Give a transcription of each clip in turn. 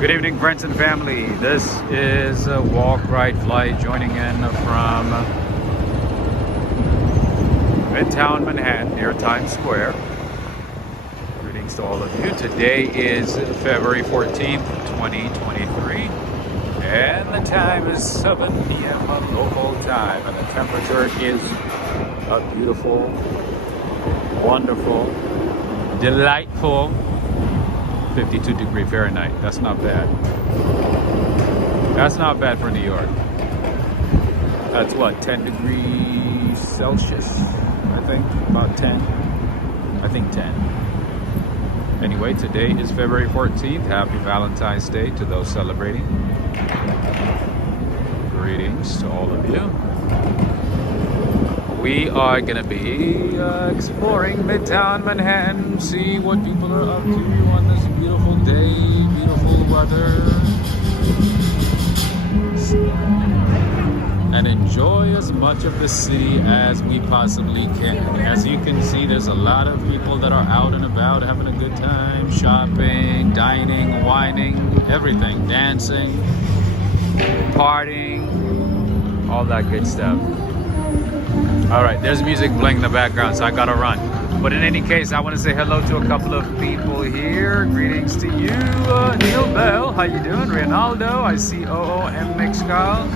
Good evening, friends and family. This is a walk, ride, flight joining in from Midtown Manhattan near Times Square. Greetings to all of you. Today is February 14th, 2023. And the time is 7 p.m. local time. And the temperature is a beautiful, wonderful, delightful 52 Fahrenheit. That's not bad. That's not bad for New York. That's what, 10 degrees Celsius, I think? About 10. I think 10. Anyway, today is February 14th. Happy Valentine's Day to those celebrating. Greetings to all of you. We are going to be exploring Midtown Manhattan, see what people are up to on this beautiful day, beautiful weather, and enjoy as much of the city as we possibly can. As you can see, there's a lot of people that are out and about having a good time, shopping, dining, whining, everything, dancing, partying, all that good stuff. All right, there's music playing in the background, so I gotta run. But in any case, I want to say hello to a couple of people here. Greetings to you, Neil Bell. How you doing? Ronaldo. I see OOM Mixcal.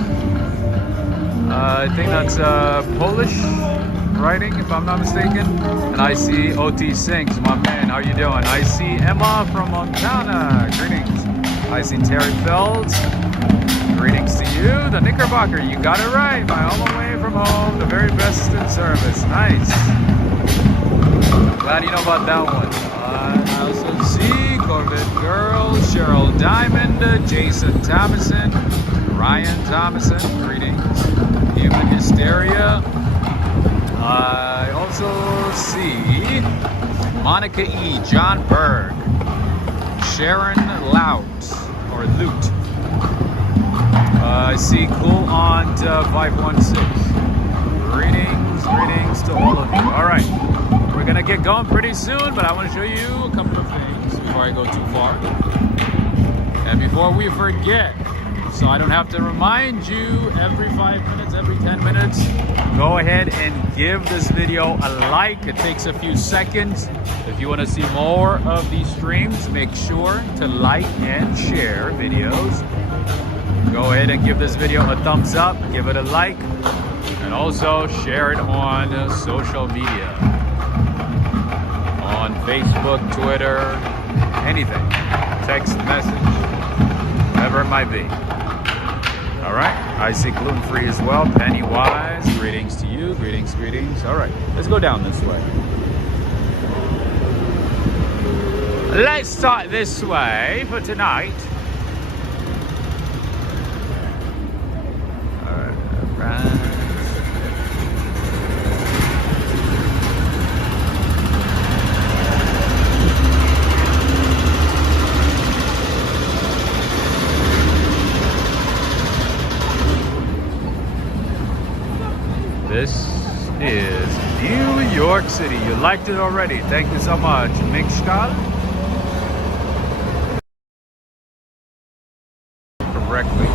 I think that's Polish writing, if I'm not mistaken. And I see OT Sings, my man. How you doing? I see Emma from Montana. Greetings. I see Terry Felds. Greetings to you, the Knickerbocker. You got it right. My all the way from home, the very best in service. Nice. Glad you know about that one. I also see Corvette Girl, Cheryl Diamond, Jason Thomason, Ryan Thomason. Greetings. Human Hysteria. I also see Monica E, John Berg, Sharon Lout, or Lute. I see Cool Aunt 516. Greetings to all of you. All right, we're gonna get going pretty soon, but I want to show you a couple of things before I go too far. And before we forget, so I don't have to remind you every 5 minutes, every 10 minutes, go ahead and give this video a like. It takes a few seconds. If you want to see more of these streams, make sure to like and share videos. Go ahead and give this video a thumbs up, give it a like, and also share it on social media. On Facebook, Twitter, anything. Text message, whatever it might be. Alright, I see Gluten Free as well. Pennywise, greetings to you. Greetings. Alright, let's go down this way. Let's start this way for tonight. This is New York City. You liked it already. Thank you so much. Mixcal. Correctly.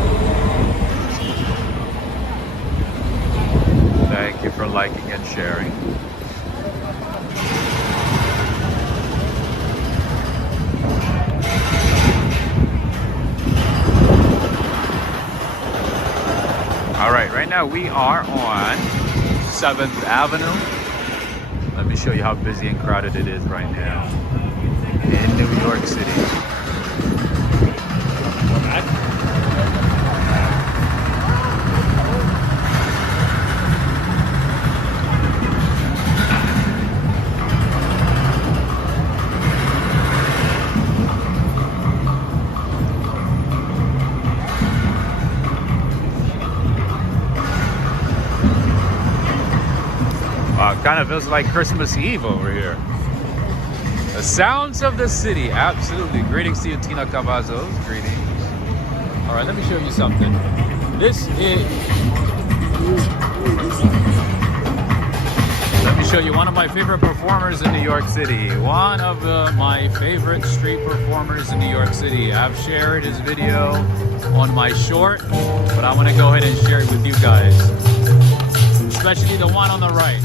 Thank you for liking and sharing. All right, right now we are on 7th Avenue. Let me show you how busy and crowded it is right now in New York City. Kind of feels like Christmas Eve over here. The sounds of the city, absolutely. Greetings to you, Tina Cavazos. Greetings. All right, let me show you something. This is show you one of my favorite performers in New York City. One of my favorite street performers in New York City. I've shared his video on my short, but I want to go ahead and share it with you guys. Especially the one on the right.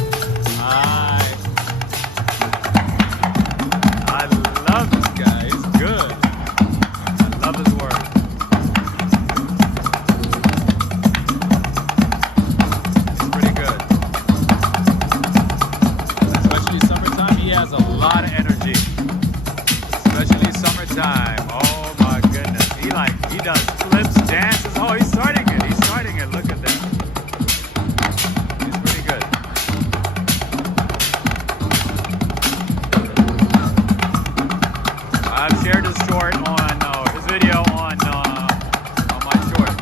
I love this guy. He's good. I love his work. It's pretty good. Especially summertime, he has a lot of energy. Especially summertime. Oh my goodness. He does flips, dances. Oh, he's starting it. He's starting it. Look at that. He's pretty good. I've shared his short on his video on my short.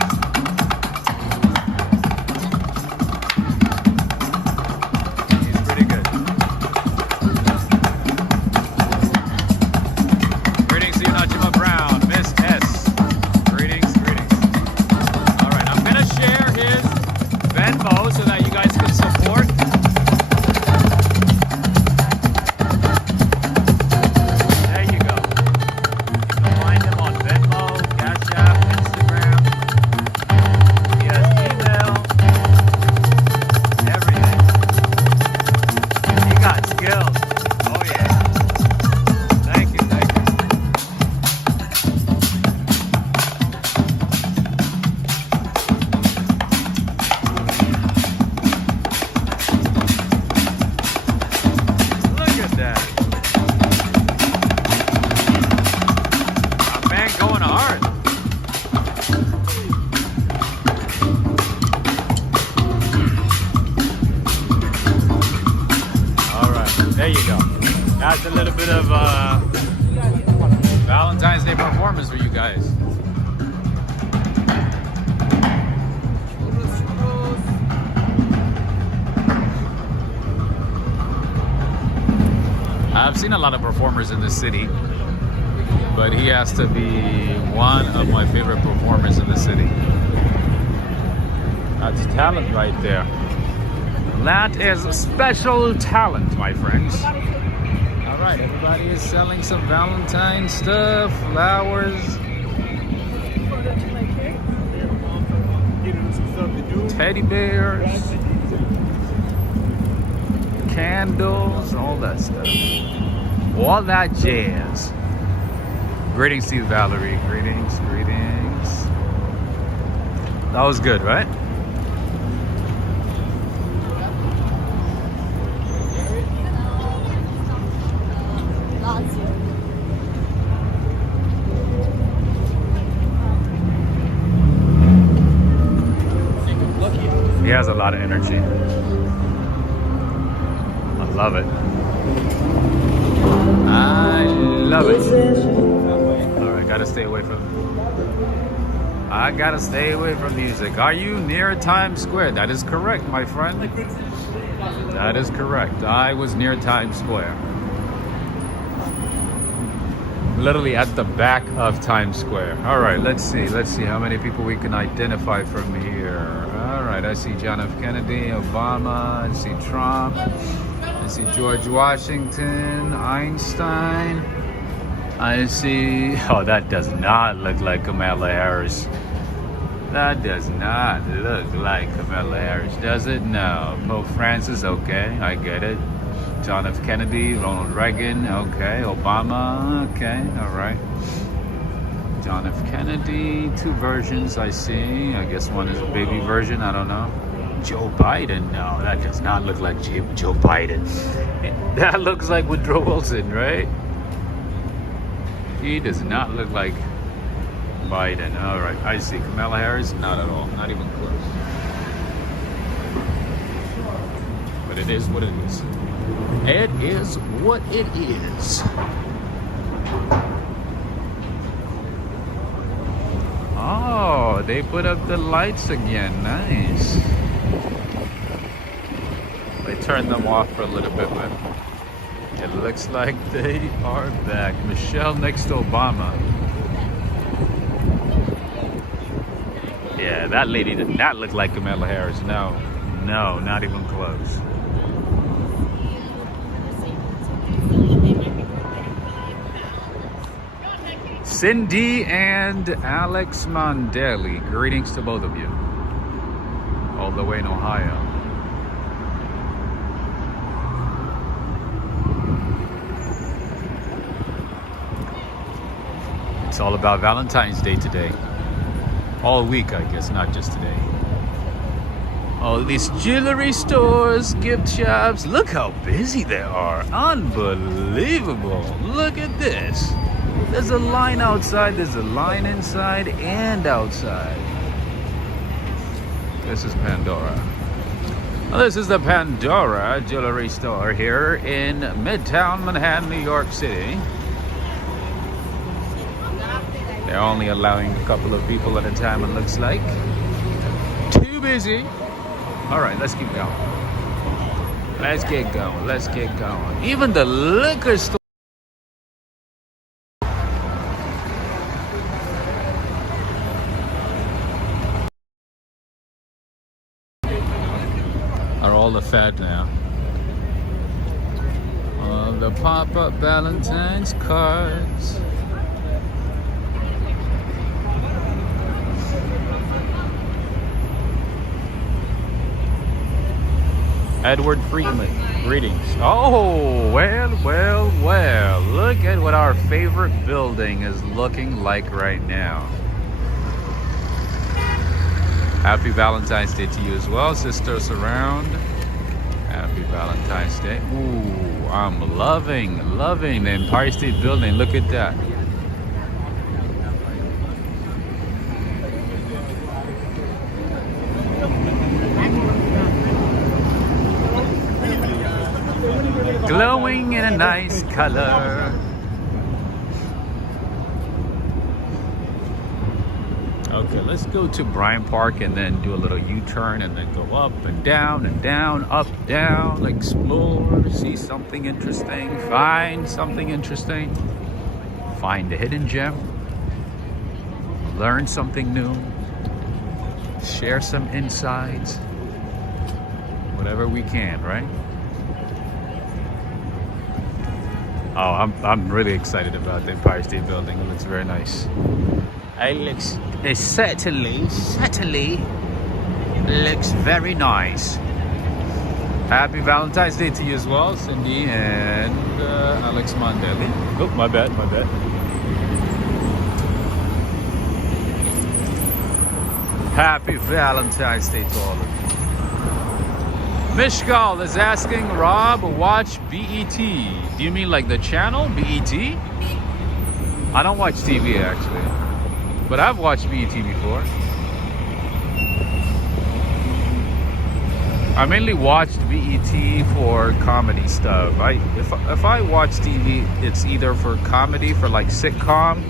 He's pretty good. Greetings to you, Najima Brown, Miss S. Greetings. All right, I'm gonna share his Venmo so that you guys can support. There you go. You can find him on Venmo, Cash App, Instagram. He has email, everything. He got skills. Oh yeah. Thank you. Look at that. A man going hard. All right, there you go. That's a little bit of Valentine's Day performance for you guys. I've seen a lot of performers in this city, but he has to be one of my favorite performers in the city. That's talent right there. That is special talent, my friends. All right, everybody is selling some Valentine stuff, flowers, teddy bears, candles, all that stuff. All that jazz. Greetings to you, Valerie. Greetings. That was good, right? He has a lot of energy. I love it. All right, gotta stay away from. I gotta stay away from music. Are you near Times Square? That is correct, my friend. That is correct. I was near Times Square. Literally at the back of Times Square. All right, let's see how many people we can identify from here. All right, I see John F. Kennedy, Obama, I see Trump, I see George Washington, Einstein. I see, oh, that does not look like Kamala Harris. That does not look like Kamala Harris, does it? No. Pope Francis, okay, I get it. John F. Kennedy, Ronald Reagan, okay. Obama, okay, all right. John F. Kennedy, two versions I see. I guess one is a baby version, I don't know. Joe Biden, no, that does not look like Joe Biden. That looks like Woodrow Wilson, right? He does not look like Biden. All right, I see. Kamala Harris, not at all, not even close. But it is what it is. It is what it is. Oh, they put up the lights again. Nice. They turned them off for a little bit, but it looks like they are back. Michelle next to Obama. Yeah, that lady did not look like Kamala Harris. No, not even close. Cindy and Alex Mandeli. Greetings to both of you. All the way in Ohio. It's all about Valentine's Day today. All week, I guess, not just today. All these jewelry stores, gift shops. Look how busy they are. Unbelievable. Look at this. There's a line outside, there's a line inside and outside. This is Pandora. Well, this is the Pandora jewelry store here in Midtown Manhattan, New York City. They're only allowing a couple of people at a time, it looks like. Too busy. All right, let's keep going. Let's get going. Let's get going. Even the liquor store are all the fad now. All the pop-up Valentine's cards. Edward Friedman, greetings. Oh, well. Look at what our favorite building is looking like right now. Happy Valentine's Day to you as well, sisters around. Happy Valentine's Day. Ooh, I'm loving the Empire State Building. Look at that. Glowing in a nice color. Okay, let's go to Bryant Park and then do a little U-turn and then go up and down, up, down, explore, see something interesting, find something interesting, find a hidden gem, learn something new, share some insights, whatever we can, right? Oh, I'm really excited about the Empire State Building. It looks very nice. It certainly looks very nice. Happy Valentine's Day to you as well, Cindy and Alex Mandeli. Oh, my bad. Happy Valentine's Day to all of you. Mishkal is asking, Rob, watch BET. Do you mean like the channel, BET? I don't watch TV actually, but I've watched BET before. I mainly watched BET for comedy stuff. If I watch TV, it's either for comedy, for like sitcom,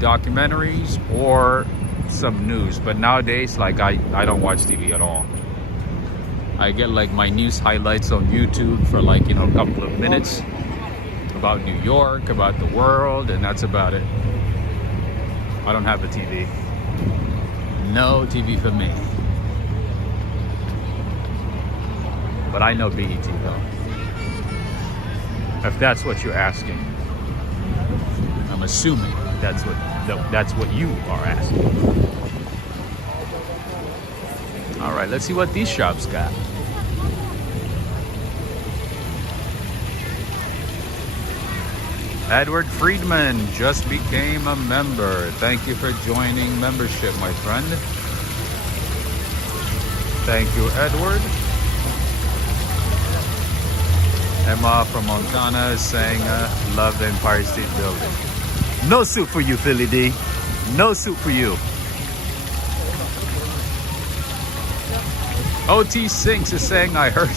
documentaries, or some news. But nowadays, like I don't watch TV at all. I get like my news highlights on YouTube for like, a couple of minutes about New York, about the world, and that's about it. I don't have a TV. No TV for me. But I know BET though. If that's what you're asking. I'm assuming that's what you are asking. All right, let's see what these shops got. Edward Friedman just became a member. Thank you for joining membership, my friend. Thank you, Edward. Emma from Montana is saying, love the Empire State Building. No soup for you, Philly D. No soup for you. OT Sinks is saying, I heard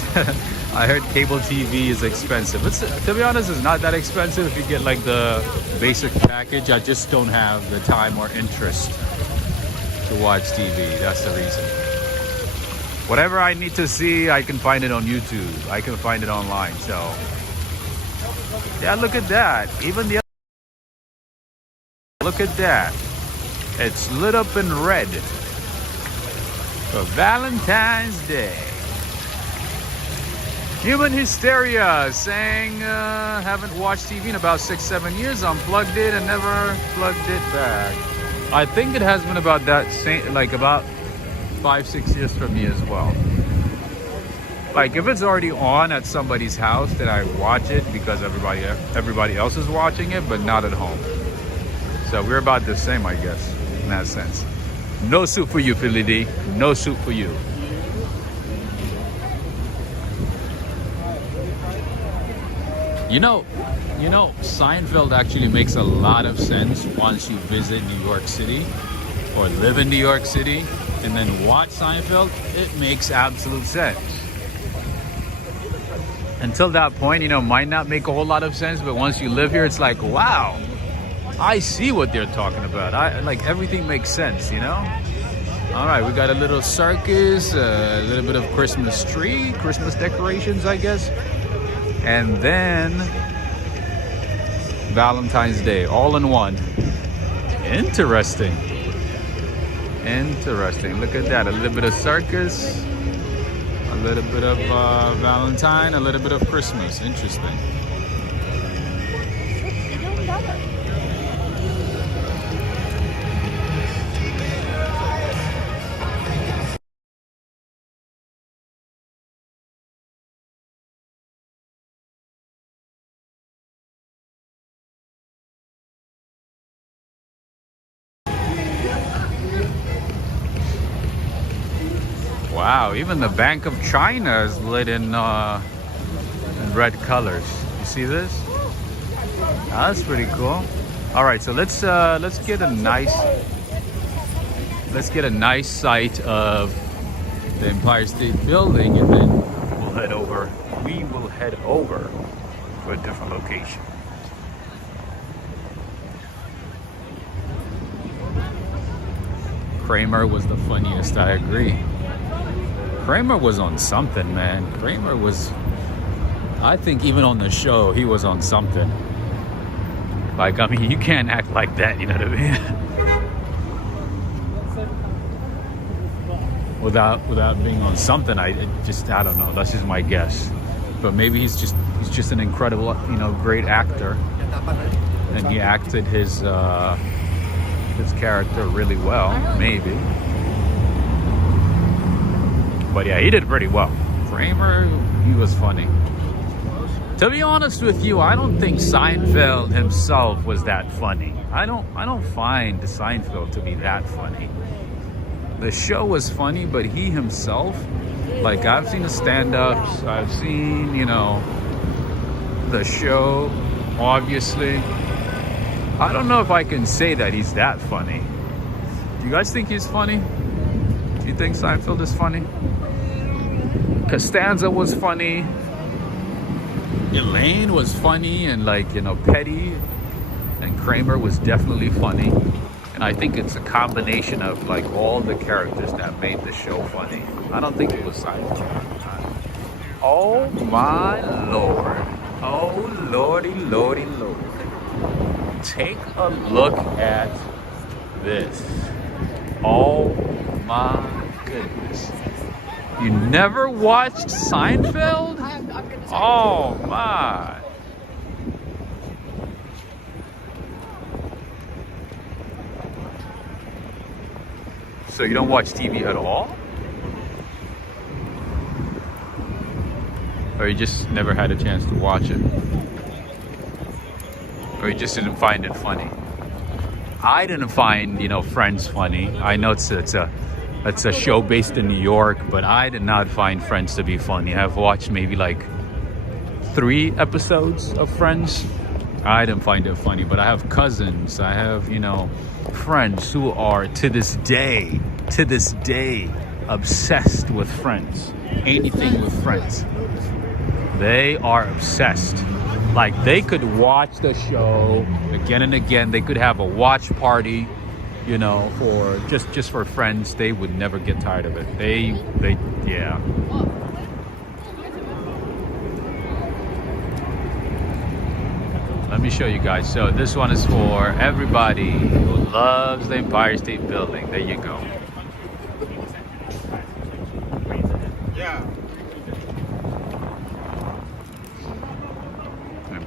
cable TV is expensive. To be honest, it's not that expensive if you get like the basic package. I just don't have the time or interest to watch TV. That's the reason. Whatever I need to see, I can find it on YouTube. I can find it online. So, yeah, look at that. Even the other, look at that. It's lit up in red for Valentine's Day. Human Hysteria saying, haven't watched TV in about 6-7 years. Unplugged it and never plugged it back. I think it has been about that same, like about 5-6 years for me as well. Like if it's already on at somebody's house, then I watch it because everybody else is watching it, but not at home. So we're about the same, I guess, in that sense. No soup for you, Philly D. No soup for you. You know, Seinfeld actually makes a lot of sense once you visit New York City or live in New York City and then watch Seinfeld. It makes absolute sense. Until that point, might not make a whole lot of sense, but once you live here, it's like, wow, I see what they're talking about. Like everything makes sense, All right, we got a little circus, a little bit of Christmas tree, Christmas decorations, I guess. And then Valentine's Day, all in one. Interesting. Look at that. A little bit of circus, a little bit of Valentine, a little bit of Christmas. Interesting. Wow, even the Bank of China is lit in red colors. You see this? That's pretty cool. All right, so let's get a nice sight of the Empire State Building, and then we'll head over. We will head over to a different location. Kramer was the funniest, I agree. Kramer was on something, man. Kramer was, I think even on the show, he was on something. Like, I mean, you can't act like that, you know what I mean? without being on something, I don't know. That's just my guess. But maybe he's just an incredible, great actor. And he acted his character really well, maybe. But yeah, he did pretty well. Kramer, he was funny. To be honest with you, I don't think Seinfeld himself was that funny. I don't find Seinfeld to be that funny. The show was funny, but he himself, like I've seen the stand-ups, I've seen, the show, obviously. I don't know if I can say that he's that funny. Do you guys think he's funny? Do you think Seinfeld is funny? Costanza was funny. Elaine was funny and petty. And Kramer was definitely funny. And I think it's a combination of all the characters that made the show funny. I don't think it was Seinfeld. Oh my Lord. Oh Lordy, Lordy, Lord. Take a look at this. Oh my goodness. You never watched Seinfeld? Oh my. So you don't watch TV at all? Or you just never had a chance to watch it? Or you just didn't find it funny? I didn't find, Friends funny. I know it's a show based in New York, but I did not find Friends to be funny. I've watched maybe 3 episodes of Friends. I didn't find it funny, but I have cousins, I have, friends who are to this day, obsessed with Friends. Anything with Friends. They are obsessed. They could watch the show again and again. They could have a watch party, for just for Friends. They would never get tired of it. Yeah. Let me show you guys. So this one is for everybody who loves the Empire State Building. There you go.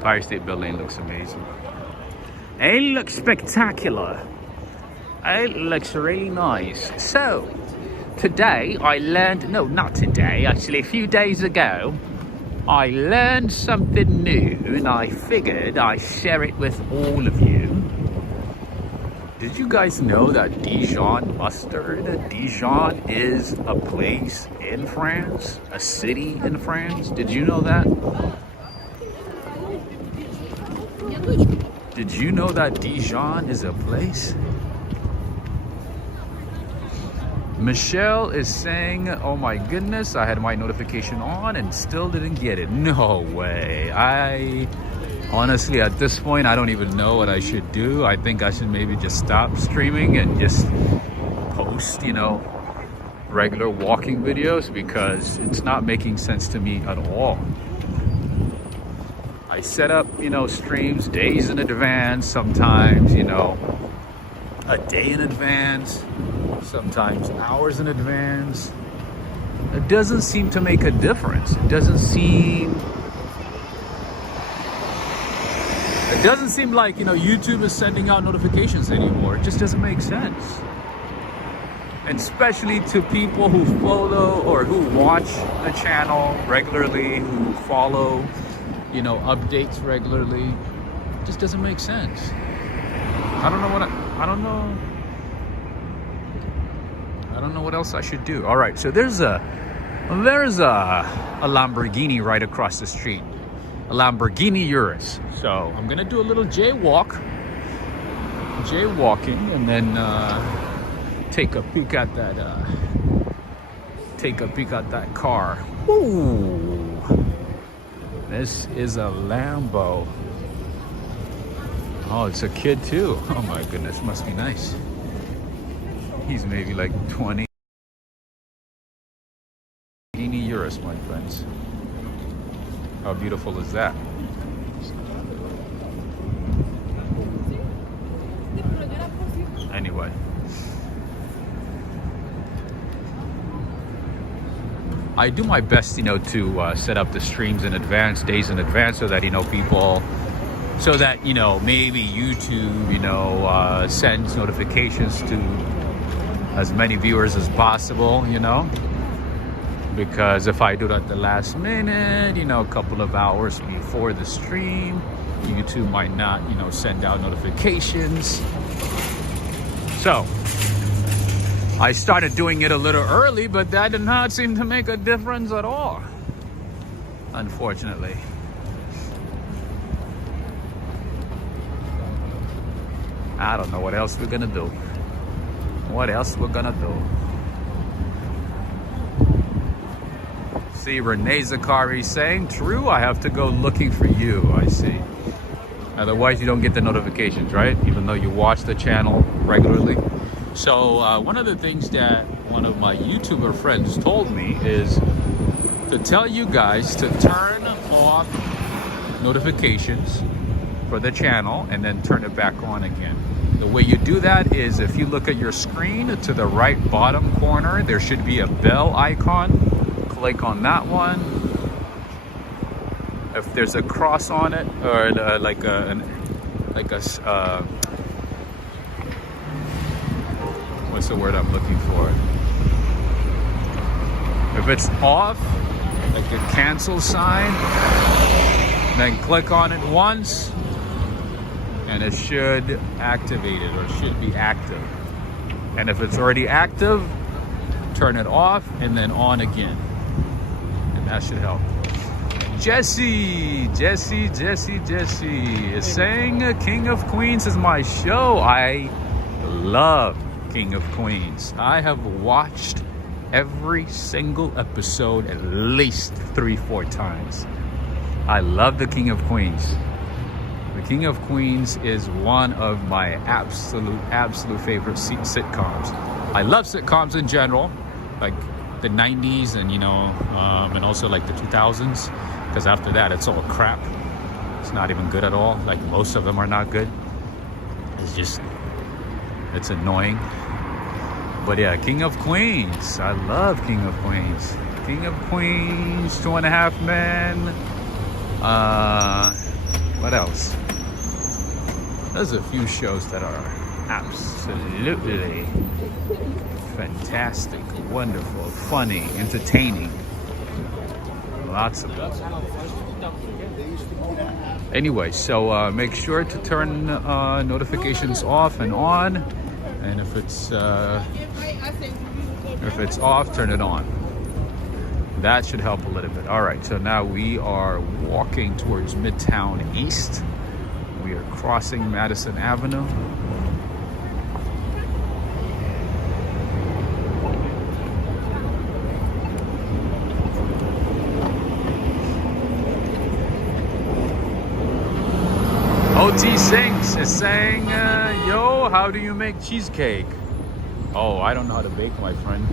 Empire State Building looks amazing. It looks spectacular. It looks really nice. So, today I learned, no, not today, actually a few days ago, I learned something new and I figured I'd share it with all of you. Did you guys know that Dijon mustard? Dijon is a place in France, a city in France. Did you know that? Did you know that Dijon is a place? Michelle is saying, oh my goodness, I had my notification on and still didn't get it. No way. Honestly, at this point, I don't even know what I should do. I think I should maybe just stop streaming and just post, regular walking videos, because it's not making sense to me at all. I set up, streams days in advance, sometimes, a day in advance, sometimes hours in advance. It doesn't seem to make a difference. It doesn't seem like, YouTube is sending out notifications anymore. It just doesn't make sense. And especially to people who follow or who watch the channel regularly, who follow, updates regularly. It just doesn't make sense. I don't know what else I should do. All right, so there's a Lamborghini right across the street, a Lamborghini Urus. So I'm gonna do a little jaywalking, and then take a peek at that car. Ooh, this is a Lambo. Oh, it's a kid too. Oh my goodness, must be nice. He's maybe like 20. Lamborghini Urus, my friends. How beautiful is that? Anyway. I do my best, to set up the streams in advance, days in advance, so that, people, so that, maybe YouTube, sends notifications to as many viewers as possible, because if I do it at the last minute, a couple of hours before the stream, YouTube might not, send out notifications. So I started doing it a little early, but that did not seem to make a difference at all, unfortunately. I don't know what else we're gonna do. What else we're gonna do? See, Renee Zakari saying, true, I have to go looking for you. I see. Otherwise, you don't get the notifications, right? Even though you watch the channel regularly. So one of the things that one of my YouTuber friends told me is to tell you guys to turn off notifications for the channel and then turn it back on again. The way you do that is if you look at your screen to the right bottom corner, there should be a bell icon. Click on that one. If there's a cross on it, or what's the word I'm looking for? If it's off, like a cancel sign, then click on it once and it should activate it, or should be active. And if it's already active, turn it off and then on again. And that should help. Jesse is saying King of Queens is my show. I love King of Queens. I have watched every single episode at least 3-4 times. I love the King of Queens. The King of Queens is one of my absolute favorite sitcoms. I love sitcoms in general, like the 90s and and also like the 2000s, because after that it's all crap. It's not even good at all. Like most of them are not good. It's annoying. But yeah, King of Queens. I love King of Queens. King of Queens, 2.5 Men. What else? There's a few shows that are absolutely fantastic, wonderful, funny, entertaining. Lots of them. Anyway, so make sure to turn notifications off and on, and if it's off, turn it on. That should help a little bit. All right, so now we are walking towards Midtown East. We are crossing Madison Avenue. OT Sings is saying, yo, how do you make cheesecake? Oh, I don't know how to bake, my friend.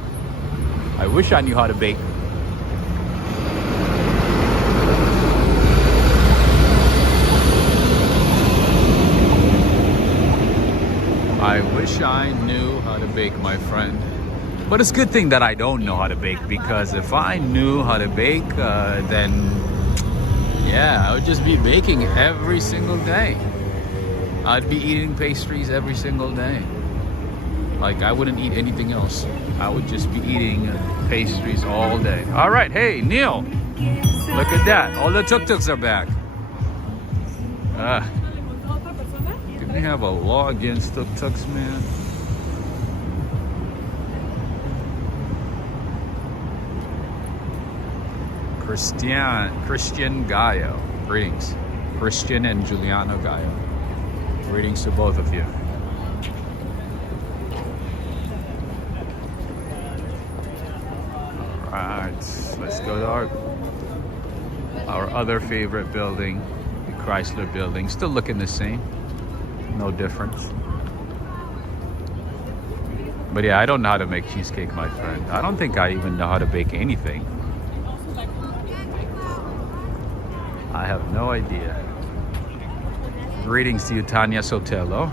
I wish I knew how to bake. I wish I knew how to bake, my friend. But it's a good thing that I don't know how to bake, because if I knew how to bake, then yeah, I would just be baking every single day. I'd be eating pastries every single day. Like, I wouldn't eat anything else. I would just be eating pastries all day. All right, hey, Neil. Look at that. All the tuk-tuks are back. Do we have a law against tuk-tuks, man? Christian Gaio. Greetings. Christian and Giuliano Gaio. Greetings to both of you. Alright, let's go to our other favorite building, the Chrysler Building. Still looking the same. No difference. But yeah, I don't know how to make cheesecake, my friend. I don't think I even know how to bake anything. I have no idea. Greetings to you, Tanya Sotelo.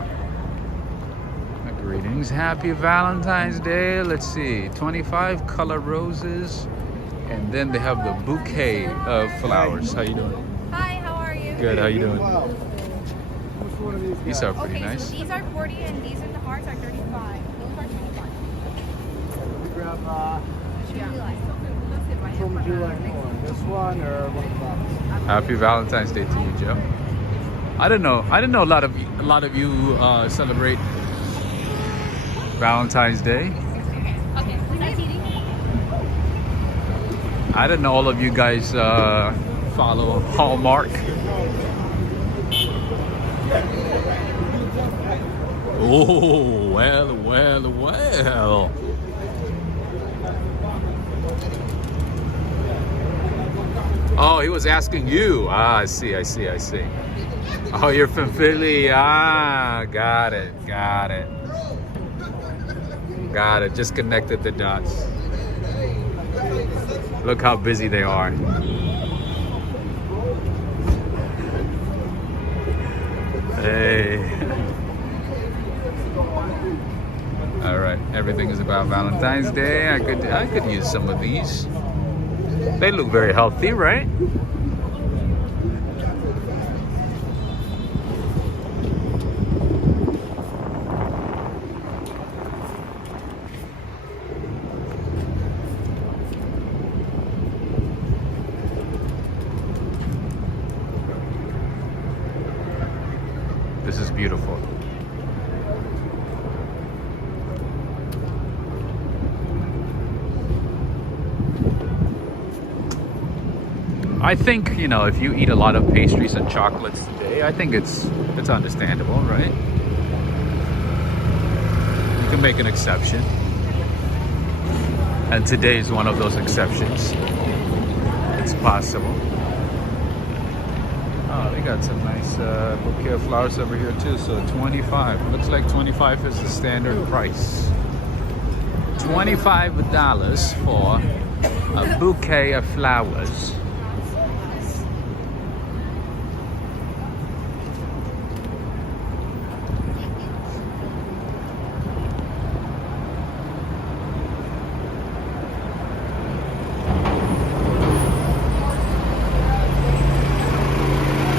Greetings. Happy Valentine's Day. Let's see. 25 color roses. And then they have the bouquet of flowers. How you doing? Hi, how are you? Good. How you doing? These are pretty nice. So these are 40 and these in the hearts are 35. Those are 25. We grab, Which what would you like more? This one or one of the Happy Valentine's Day to you, Joe. I didn't know a lot of you celebrate Valentine's Day. Okay, that's eating. I didn't know all of you guys follow Hallmark. Oh, well. Oh, he was asking you. Ah, I see. Oh, you're from Philly. Ah, got it. Just connected the dots. Look how busy they are. Hey. All right, everything is about Valentine's Day. I could use some of these. They look very healthy, right? This is beautiful. I think, if you eat a lot of pastries and chocolates today, I think it's understandable, right? You can make an exception. And today is one of those exceptions. It's possible. Oh, they got some nice bouquet of flowers over here too. So 25. Looks like 25 is the standard price. $25 for a bouquet of flowers.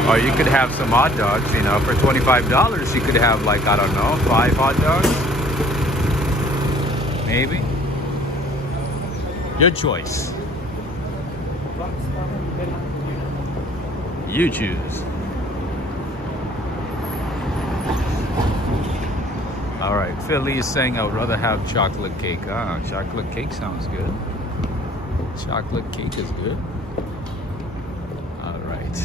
Or you could have some hot dogs, you know, for $25 you could have like, I don't know, 5 hot dogs? Maybe? Your choice. You choose. All right, Philly is saying I would rather have chocolate cake. Ah, chocolate cake sounds good. Chocolate cake is good. All right.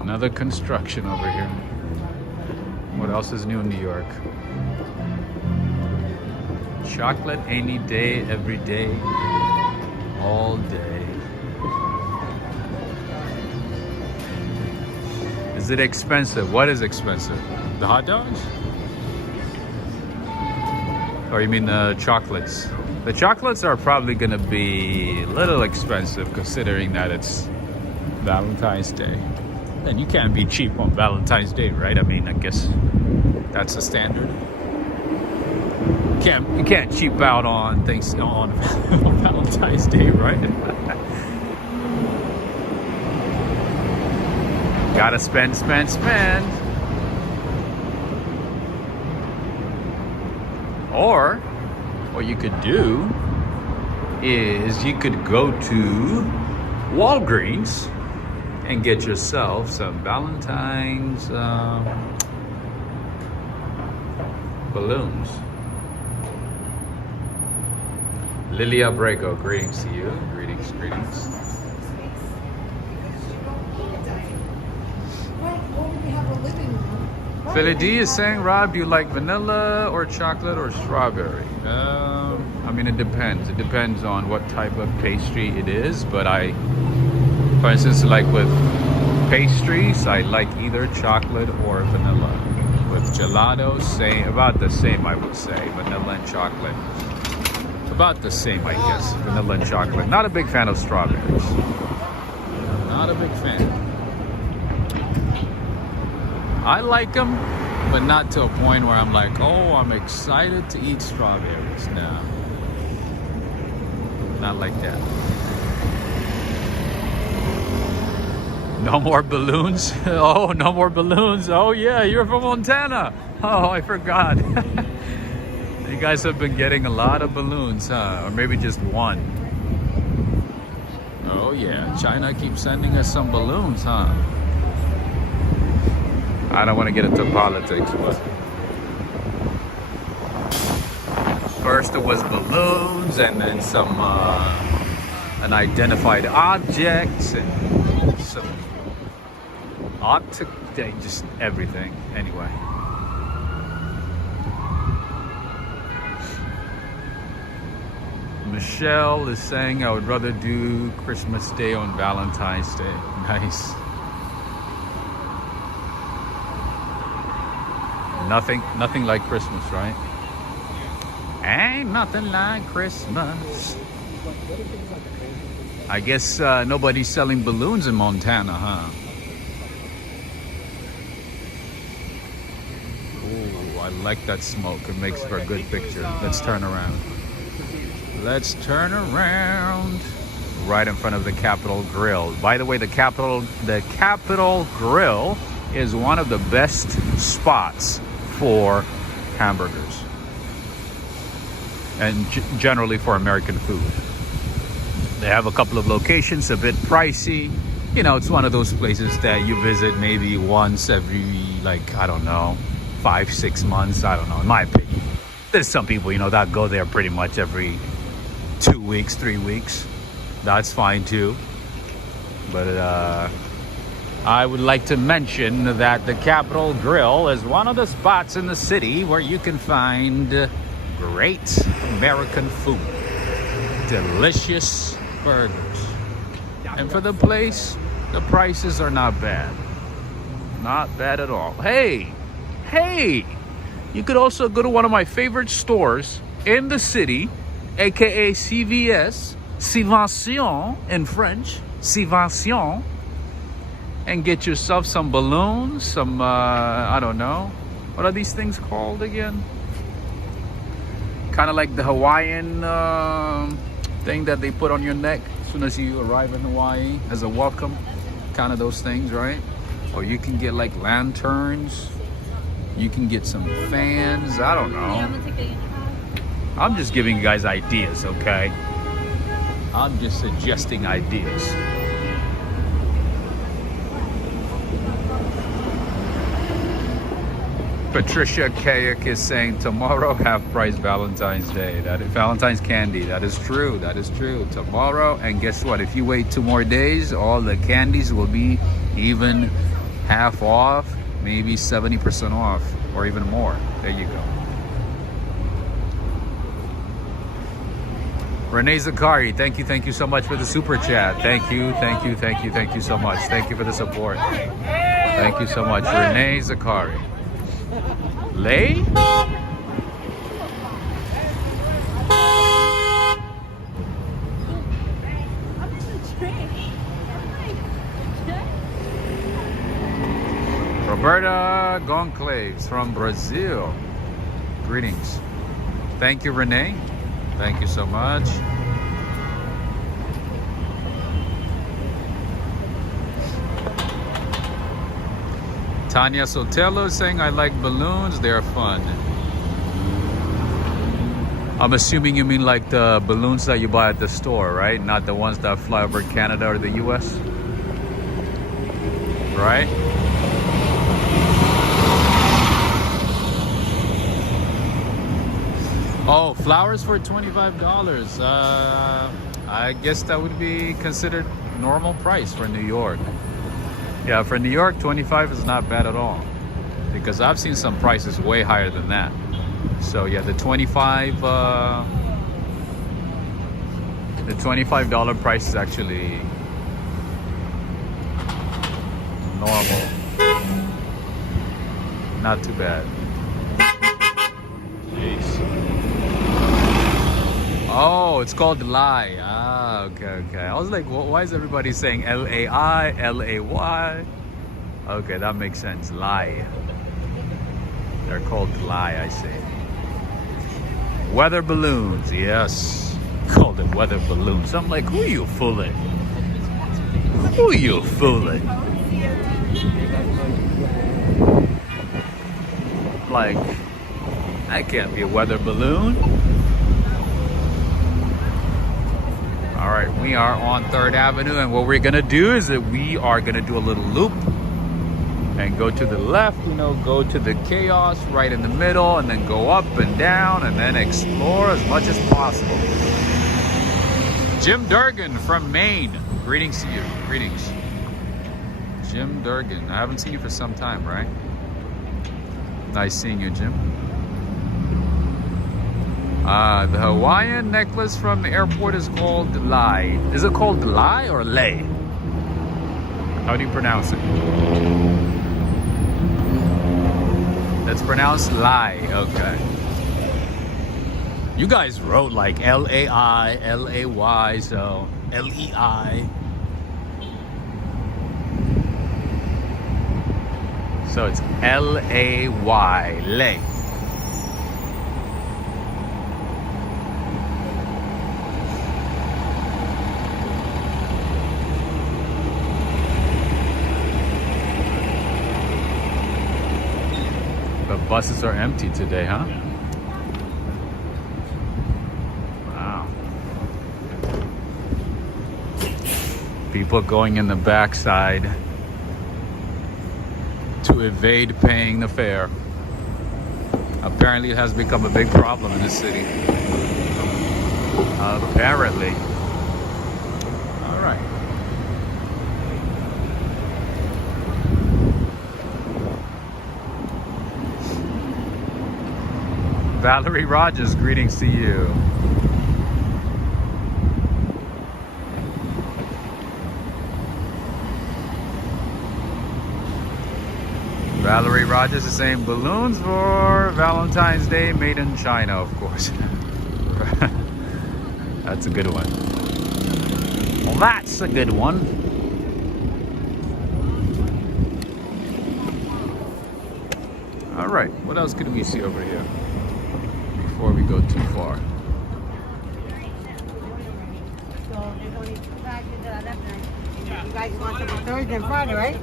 Another construction over here. What else is new in New York? Chocolate any day, every day, all day. Is it expensive? What is expensive? The hot dogs? Or you mean the chocolates? The chocolates are probably gonna be a little expensive considering that it's Valentine's Day. And you can't be cheap on Valentine's Day, right? I mean, I guess that's the standard. You can't cheap out on things on Valentine's Day, right? Gotta spend. Or what you could do is you could go to Walgreens and get yourself some Valentine's balloons. Lilia Brego, greetings to you. Greetings. Philly D is saying, Rob, do you like vanilla or chocolate or strawberry? I mean, it depends. It depends on what type of pastry it is. But for instance, like with pastries, I like either chocolate or vanilla. With gelato, about the same, I would say. Vanilla and chocolate. About the same, I guess. Vanilla and chocolate. Not a big fan of strawberries. Not a big fan. I like them, but not to a point where I'm like, oh, I'm excited to eat strawberries. No. Not like that. No more balloons? Oh, no more balloons. Oh, yeah, you're from Montana. Oh, I forgot. You guys have been getting a lot of balloons, huh? Or maybe just one. Oh, yeah. China keeps sending us some balloons, huh? I don't want to get into politics, but first it was balloons, and then some unidentified objects, and some just everything. Anyway. Michelle is saying I would rather do Christmas Day on Valentine's Day. Nice. Nothing like Christmas, right? Ain't nothing like Christmas. I guess nobody's selling balloons in Montana, huh? Ooh, I like that smoke. It makes for a good picture. Let's turn around. Let's turn around. Right in front of the Capitol Grill. By the way, the Capitol Grill is one of the best spots for hamburgers and generally for American food. They have a couple of locations, a bit pricey. You know, it's one of those places that you visit maybe once every, like, I don't know, 5-6 months. I don't know, in my opinion. There's some people, you know, that go there pretty much every 2 weeks, 3 weeks. That's fine too. But I would like to mention that the Capitol Grill is one of the spots in the city where you can find great American food. Delicious burgers. And for the place, the prices are not bad. Not bad at all. Hey! You could also go to one of my favorite stores in the city, aka CVS, Subvention in French, Subvention, and get yourself some balloons, some, I don't know, what are these things called again? Kind of like the Hawaiian thing that they put on your neck. as soon as you arrive in Hawaii as a welcome, kind of those things, right? Or you can get like lanterns. You can get some fans. I don't know. I'm just giving you guys ideas, okay? I'm just suggesting ideas. Patricia Kayak is saying tomorrow half-price Valentine's Day. That is Valentine's candy. That is true. That is true. Tomorrow, and guess what? If you wait 2 more days, all the candies will be even half off, maybe 70% off, or even more. There you go. Renee Zakari, thank you so much for the super chat. Thank you so much. Thank you for the support. Thank you so much, Renee Zakari. Lay? Roberta Gonclaves from Brazil. Greetings. Thank you, Renee. Thank you so much. Tanya Sotelo is saying, I like balloons, they're fun. I'm assuming you mean like the balloons that you buy at the store, right? Not the ones that fly over Canada or the US? Right? Oh, flowers for $25. I guess that would be considered normal price for New York. Yeah, for New York, 25 is not bad at all, because I've seen some prices way higher than that. So yeah, the $25 price is actually normal. Not too bad. Jeez. Oh, it's called Lie. Ah, okay. I was like, why is everybody saying L-A-I, L-A-Y? Okay, that makes sense. Lie. They're called Lie, I see. Weather balloons, yes. Called it weather balloons. I'm like, who you fooling? Who you fooling? Like, that can't be a weather balloon. All right, we are on 3rd Avenue, and what we're gonna do is that we are gonna do a little loop and go to the left, go to the chaos right in the middle, and then go up and down, and then explore as much as possible. Jim Durgan from Maine, greetings to you, greetings. Jim Durgan, I haven't seen you for some time, right? Nice seeing you, Jim. The Hawaiian necklace from the airport is called Lai. Is it called Lai or Lei? How do you pronounce it? It's pronounced Lai, okay. You guys wrote like L-A-I, L-A-Y, so L-E-I. So it's L-A-Y, Lei. Buses are empty today, huh? Wow. People going in the backside to evade paying the fare. Apparently it has become a big problem in the city. Apparently. All right. Valerie Rogers, greetings to you. Valerie Rogers is saying balloons for Valentine's Day made in China, of course. That's a good one. Well, that's a good one. All right, what else could we see over here before we go too far? there's only 2 packages that are left. And you guys want them on Thursday and Friday, right?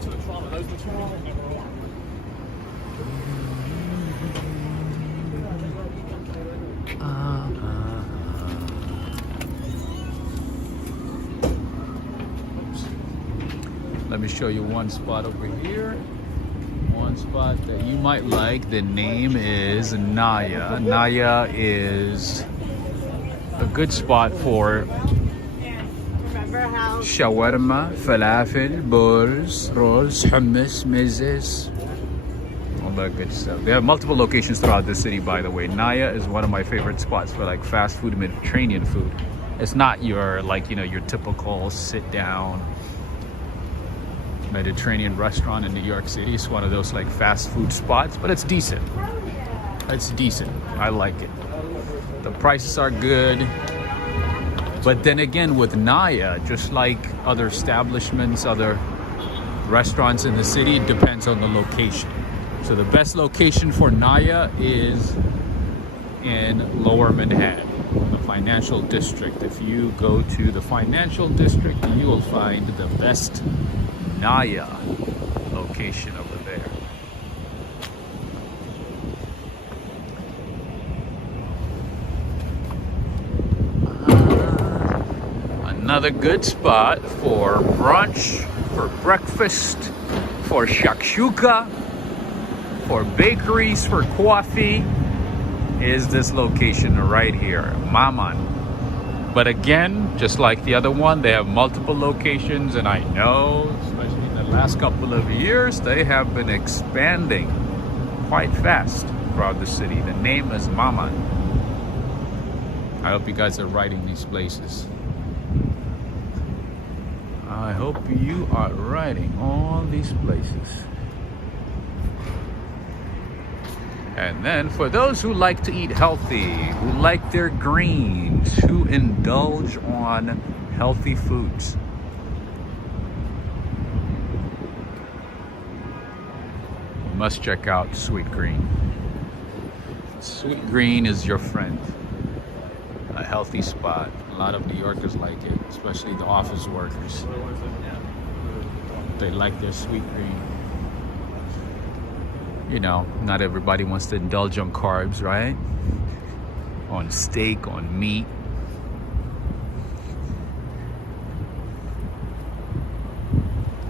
Let me show you one spot over here. One spot that you might like. The name is Naya. Naya is a good spot for shawarma, falafel, bowls, rolls, hummus, mezes, all that good stuff. They have multiple locations throughout the city, by the way. Naya is one of my favorite spots for like fast food, Mediterranean food. It's not your like, you know, your typical sit down Mediterranean restaurant in New York City. It's one of those like fast food spots, but it's decent. It's decent. I like it. The prices are good. But then again, with Naya, just like other establishments, other restaurants in the city, it depends on the location. So the best location for Naya is in Lower Manhattan, the financial district. If you go to the financial district, you will find the best Naya location over there. Another good spot for brunch, for breakfast, for shakshuka, for bakeries, for coffee is this location right here, Maman. But again, just like the other one, they have multiple locations, and I know, especially in the last couple of years, they have been expanding quite fast throughout the city. The name is Maman. I hope you guys are writing these places. I hope you are writing all these places. And then for those who like to eat healthy, who like their greens, who indulge on healthy foods, you must check out Sweet Green. Sweet Green is your friend. A healthy spot. A lot of New Yorkers like it, especially the office workers. They like their Sweet Green. You know, not everybody wants to indulge on carbs, right? On steak, on meat.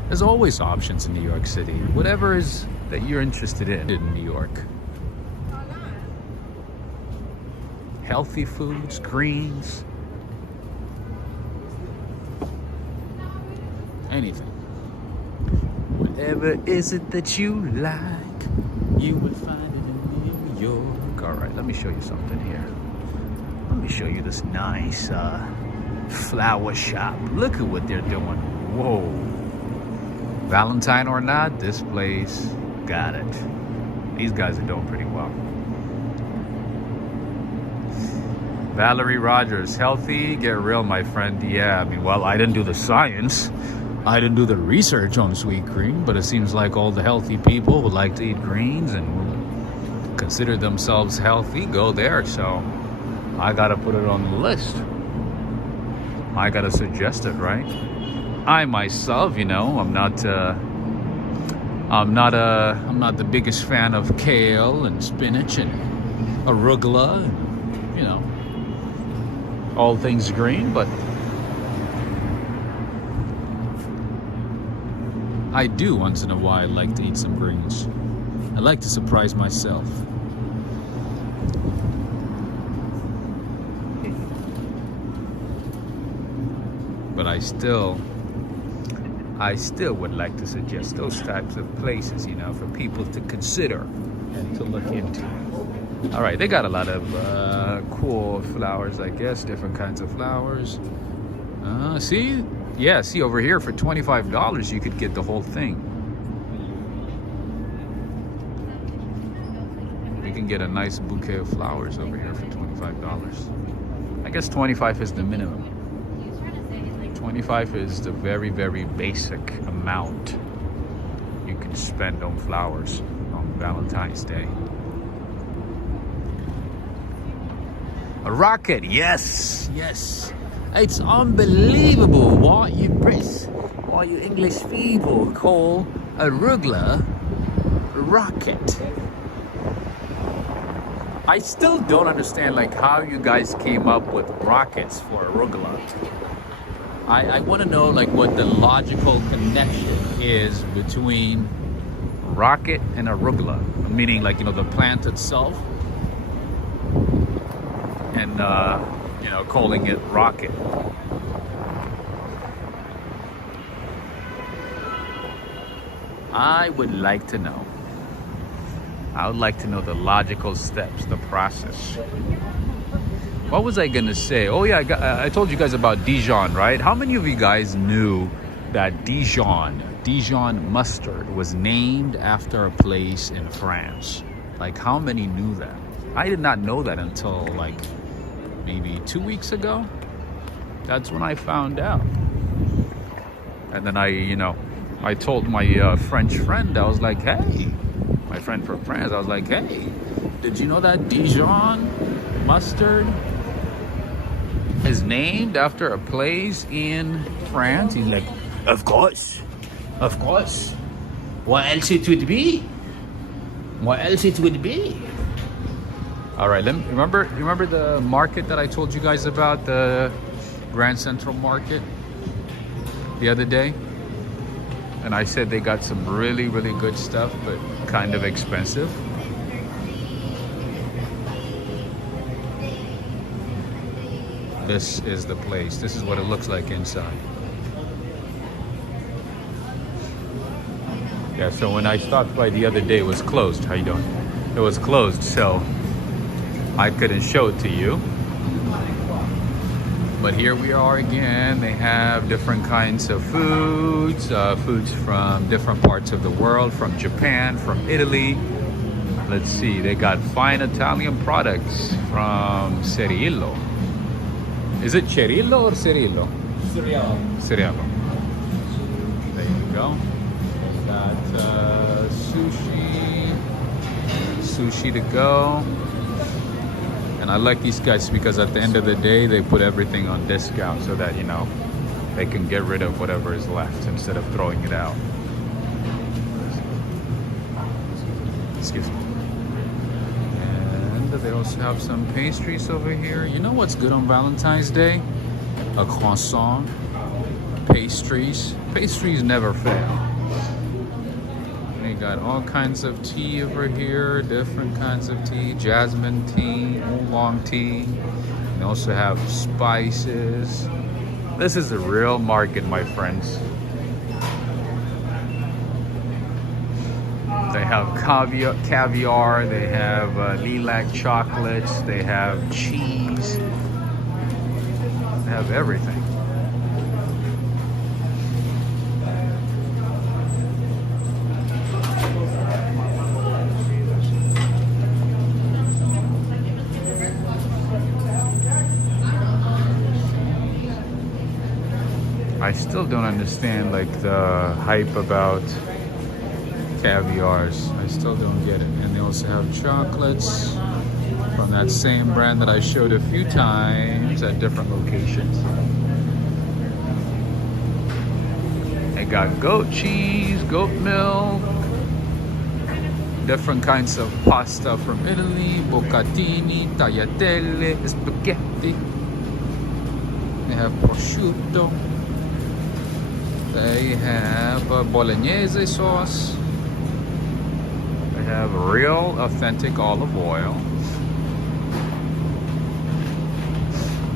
There's always options in New York City. Whatever is that you're interested in New York. Healthy foods, greens, anything. Whatever is it that you like, you will find it in New York. All right, let me show you something here. Let me show you this nice flower shop. Look at what they're doing. Whoa. Valentine or not, this place got it. These guys are doing pretty well. Valerie Rogers, healthy, get real, my friend. Yeah, I mean, well, I didn't do the science. I didn't do the research on Sweet Green, but it seems like all the healthy people who like to eat greens and consider themselves healthy go there. So I gotta put it on the list. I gotta suggest it, right? I myself, you know, I'm not the biggest fan of kale and spinach and arugula, and, you know, all things green, but I do once in a while like to eat some greens. I like to surprise myself. But I still would like to suggest those types of places, you know, for people to consider and to look into. All right, they got a lot of cool flowers, I guess, different kinds of flowers. See over here for $25 you could get the whole thing. We can get a nice bouquet of flowers over here for $25. I guess 25 is the minimum. 25 is the very, very basic amount you can spend on flowers on Valentine's Day. A rocket, yes. It's unbelievable what you Brits, what you English people call arugula rocket. I still don't understand like how you guys came up with rockets for arugula. I want to know like what the logical connection is between rocket and arugula, meaning like, you know, the plant itself and you know, calling it rocket. I would like to know. I would like to know the logical steps, the process. What was I gonna say? Oh yeah, I told you guys about Dijon, right? How many of you guys knew that Dijon mustard was named after a place in France? Like, how many knew that? I did not know that until like maybe 2 weeks ago. That's when I found out. And then I told my French friend, I was like, hey, my friend from France, I was like, hey, did you know that Dijon mustard is named after a place in France? He's like, of course. What else it would be? All right, remember the market that I told you guys about, the Grand Central Market the other day? And I said they got some really, really good stuff, but kind of expensive. This is the place. This is what it looks like inside. Yeah, so when I stopped by the other day, it was closed. How you doing? It was closed, so I couldn't show it to you. But here we are again. They have different kinds of foods, foods from different parts of the world, from Japan, from Italy. Let's see, they got fine Italian products from Cerillo. Is it Cerillo or Cirillo? Cirillo. There you go. They got sushi to go. And I like these guys because at the end of the day, they put everything on discount so that, you know, they can get rid of whatever is left instead of throwing it out. Excuse me. And they also have some pastries over here. You know what's good on Valentine's Day? A croissant. Pastries. Pastries never fail. They got all kinds of tea over here, different kinds of tea, jasmine tea, oolong tea. They also have spices. This is a real market, my friends. They have caviar, they have lilac chocolates, they have cheese, they have everything. I still don't understand like the hype about caviars. I still don't get it. And they also have chocolates from that same brand that I showed a few times at different locations. They got goat cheese, goat milk, different kinds of pasta from Italy, boccatini, tagliatelle, spaghetti. They have prosciutto. They have bolognese sauce. They have real authentic olive oil.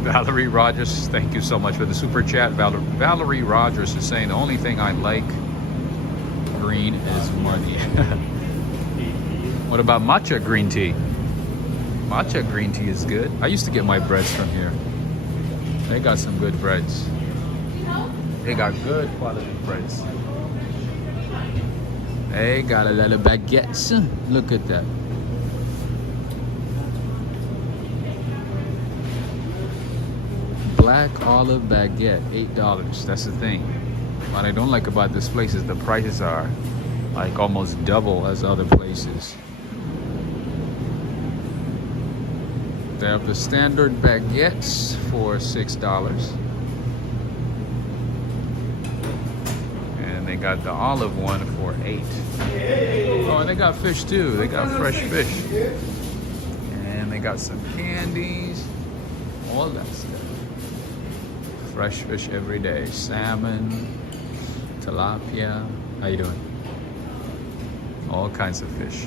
Valerie Rogers, thank you so much for the super chat. Valerie Rogers is saying the only thing I like green is money. What about matcha green tea? Matcha green tea is good. I used to get my breads from here. They got some good breads. They got good quality breads. They got a lot of baguettes. Look at that. Black olive baguette, $8. That's the thing. What I don't like about this place is the prices are like almost double as other places. They have the standard baguettes for $6. got the olive one for $8. Oh, and they got fish too. They got fresh fish. And they got some candies. All that stuff. Fresh fish every day. Salmon, tilapia. How you doing? All kinds of fish.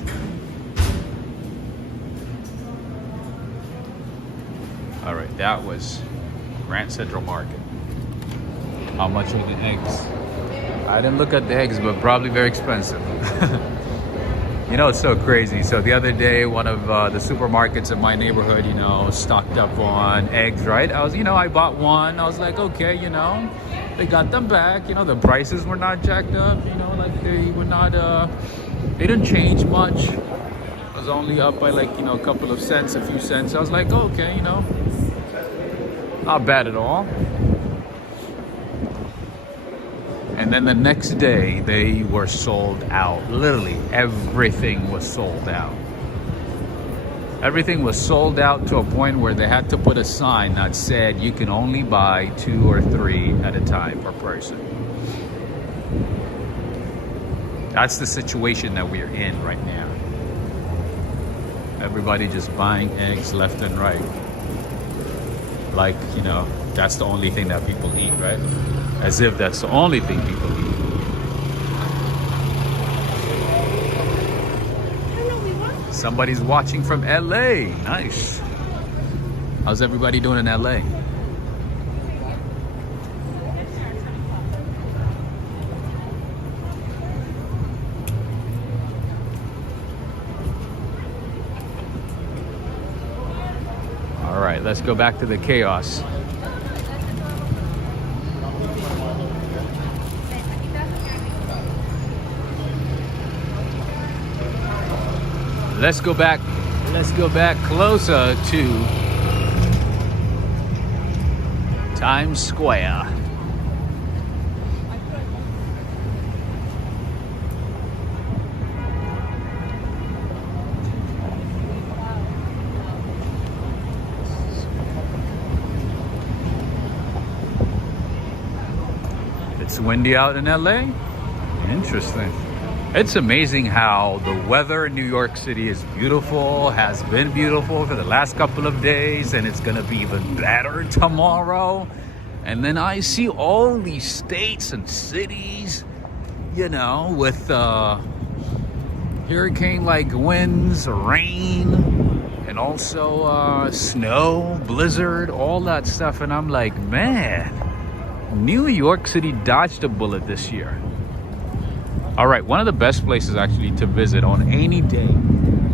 All right, that was Grand Central Market. How much are the eggs? I didn't look at the eggs, but probably very expensive. You know, it's so crazy. So the other day, one of the supermarkets in my neighborhood, you know, stocked up on eggs, right? I bought one. I was like, okay, you know, they got them back. You know, the prices were not jacked up. You know, like they were not, they didn't change much. It was only up by like, you know, a couple of cents, a few cents. I was like, okay, you know, not bad at all. And then the next day, they were sold out. Literally, everything was sold out. Everything was sold out to a point where they had to put a sign that said you can only buy 2 or 3 at a time per person. That's the situation that we're in right now. Everybody just buying eggs left and right. Like, you know, that's the only thing that people eat, right? As if that's the only thing people eat. Somebody's watching from LA. Nice. How's everybody doing in LA? All right, let's go back to the chaos. Let's go back closer to Times Square. It's windy out in LA? Interesting. It's amazing how the weather in New York City is beautiful, has been beautiful for the last couple of days, and it's gonna be even better tomorrow. And then I see all these states and cities, you know, with hurricane-like winds, rain, and also snow, blizzard, all that stuff. And I'm like, man, New York City dodged a bullet this year. All right, one of the best places actually to visit on any day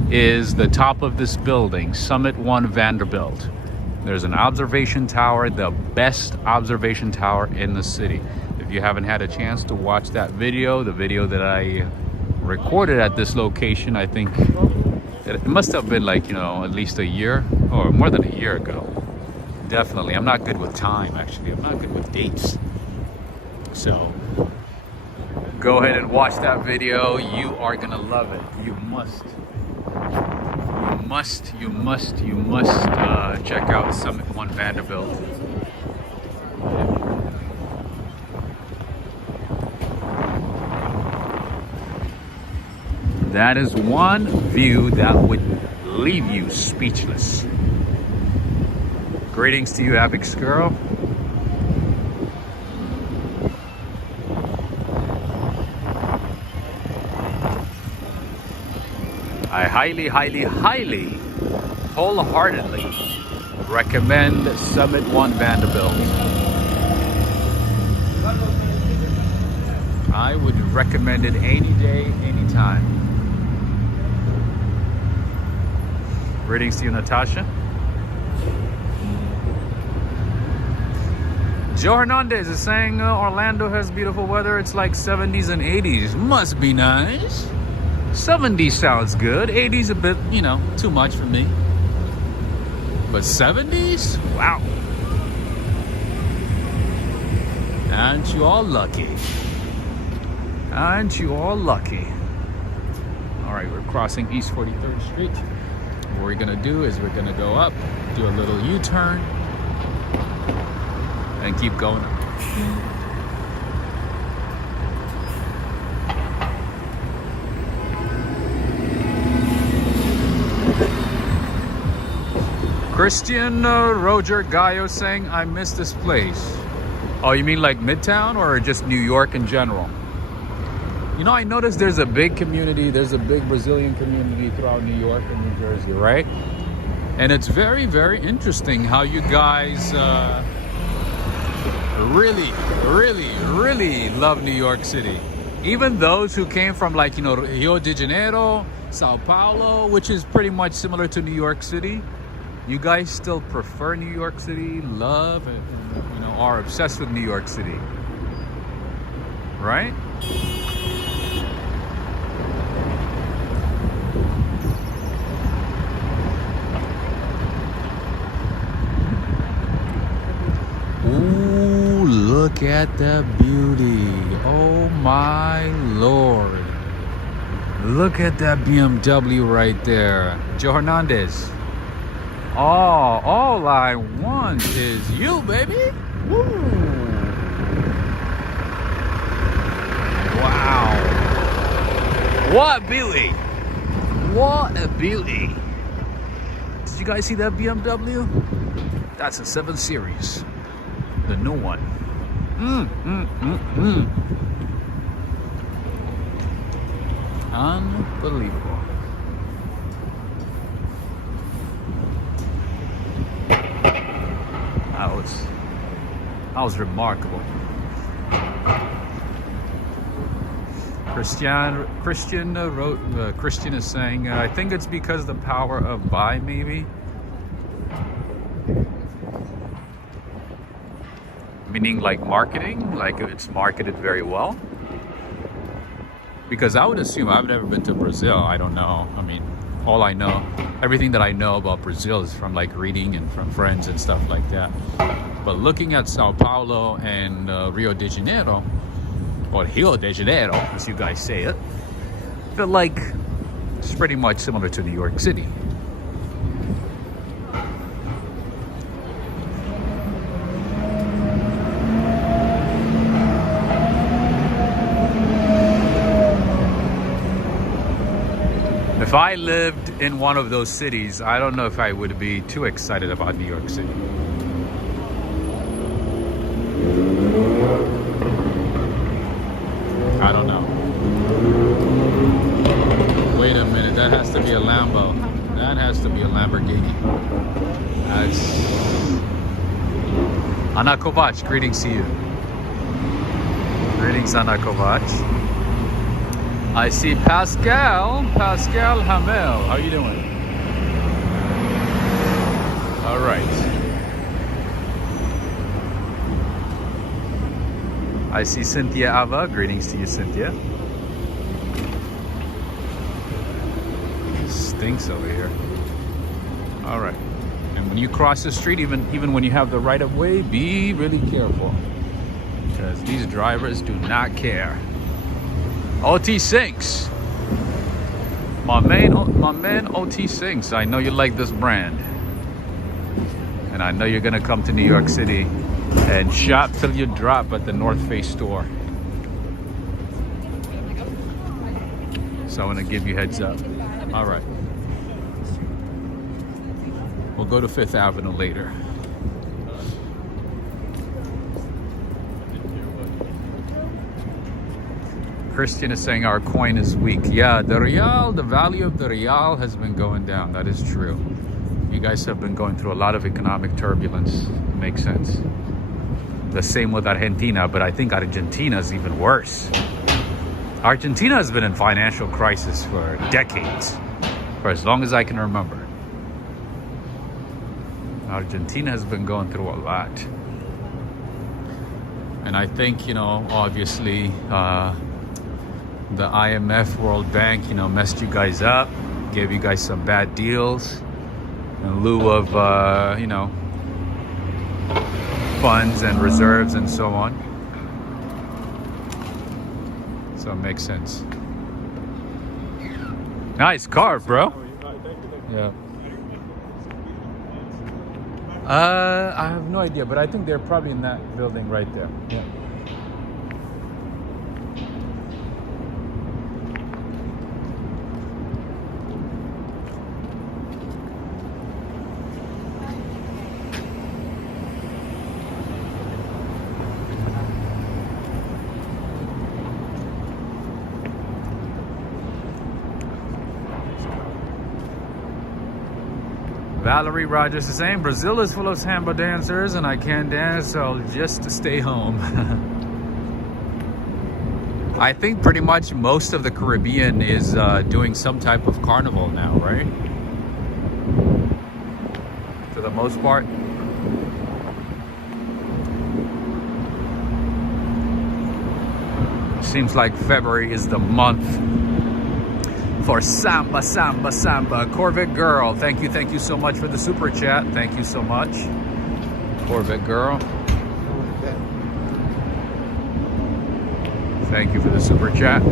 is the top of this building, Summit One Vanderbilt. There's an observation tower, the best observation tower in the city. If you haven't had a chance to watch that video, the video that I recorded at this location, I think it must have been like, you know, at least a year or more than a year ago. Definitely. I'm not good with time, actually. I'm not good with dates. So go ahead and watch that video. You are gonna love it. You must check out Summit One Vanderbilt. That is one view that would leave you speechless. Greetings to you, Avix girl. I highly, wholeheartedly recommend Summit One Vanderbilt. I would recommend it any day, anytime. Greetings to you, Natasha. Joe Hernandez is saying Orlando has beautiful weather. It's like 70s and 80s. Must be nice. 70s sounds good. 80s a bit, you know, too much for me. But 70s? Wow. Aren't you all lucky? Aren't you all lucky? All right, we're crossing East 43rd Street. What we're gonna do is we're gonna go up, do a little U-turn, and keep going up. Christian Roger Gallo saying, I miss this place. Oh, you mean like Midtown or just New York in general? You know, I noticed there's a big community, there's a big Brazilian community throughout New York and New Jersey, right? And it's very, very interesting how you guys really, really, really love New York City. Even those who came from, like, you know, Rio de Janeiro, Sao Paulo, which is pretty much similar to New York City, you guys still prefer New York City, love, and you know, are obsessed with New York City, right? Ooh, look at that beauty. Oh my Lord. Look at that BMW right there. Joe Hernandez. Oh, all I want is you, baby. Woo. Wow. What beauty. What a beauty. Did you guys see that BMW? That's a 7 Series. The new one. Unbelievable. That was remarkable. Christian is saying, I think it's because the power of buy, maybe. Meaning like marketing, like it's marketed very well. Because I would assume, I've never been to Brazil, I don't know. I mean, all I know, everything that I know about Brazil is from like reading and from friends and stuff like that. But looking at Sao Paulo and Rio de Janeiro, or Rio de Janeiro, as you guys say it, I feel like it's pretty much similar to New York City. If I lived in one of those cities, I don't know if I would be too excited about New York City. I don't know. Wait a minute, that has to be a Lambo. That has to be a Lamborghini. That's... Ana Kovac, greetings to you. Greetings, Ana Kovac. I see Pascal Hamel. How you doing? All right. I see Cynthia Ava. Greetings to you, Cynthia. It stinks over here. All right. And when you cross the street, even when you have the right of way, be really careful, because these drivers do not care. OT Sinks. My man OT Sinks. I know you like this brand. And I know you're gonna come to New York City and shop till you drop at the North Face store. So I wanna give you heads up. All right. We'll go to 5th Avenue later. Christian is saying our coin is weak. Yeah, the value of the real has been going down. That is true. You guys have been going through a lot of economic turbulence. Makes sense. The same with Argentina, but I think Argentina is even worse. Argentina has been in financial crisis for decades, for as long as I can remember. Argentina has been going through a lot. And I think, you know, obviously, the IMF, World Bank, you know, messed you guys up, gave you guys some bad deals in lieu of, you know, funds and reserves and so on. So it makes sense. Nice car, bro. Yeah. I have no idea, but I think they're probably in that building right there. Yeah. Valerie Rogers is saying Brazil is full of samba dancers and I can't dance, so just to stay home. I think pretty much most of the Caribbean is doing some type of carnival now, right? For the most part. Seems like February is the month for samba, samba, samba. Corvette Girl, thank you so much for the super chat. Thank you so much, Corvette Girl. Thank you for the super chat.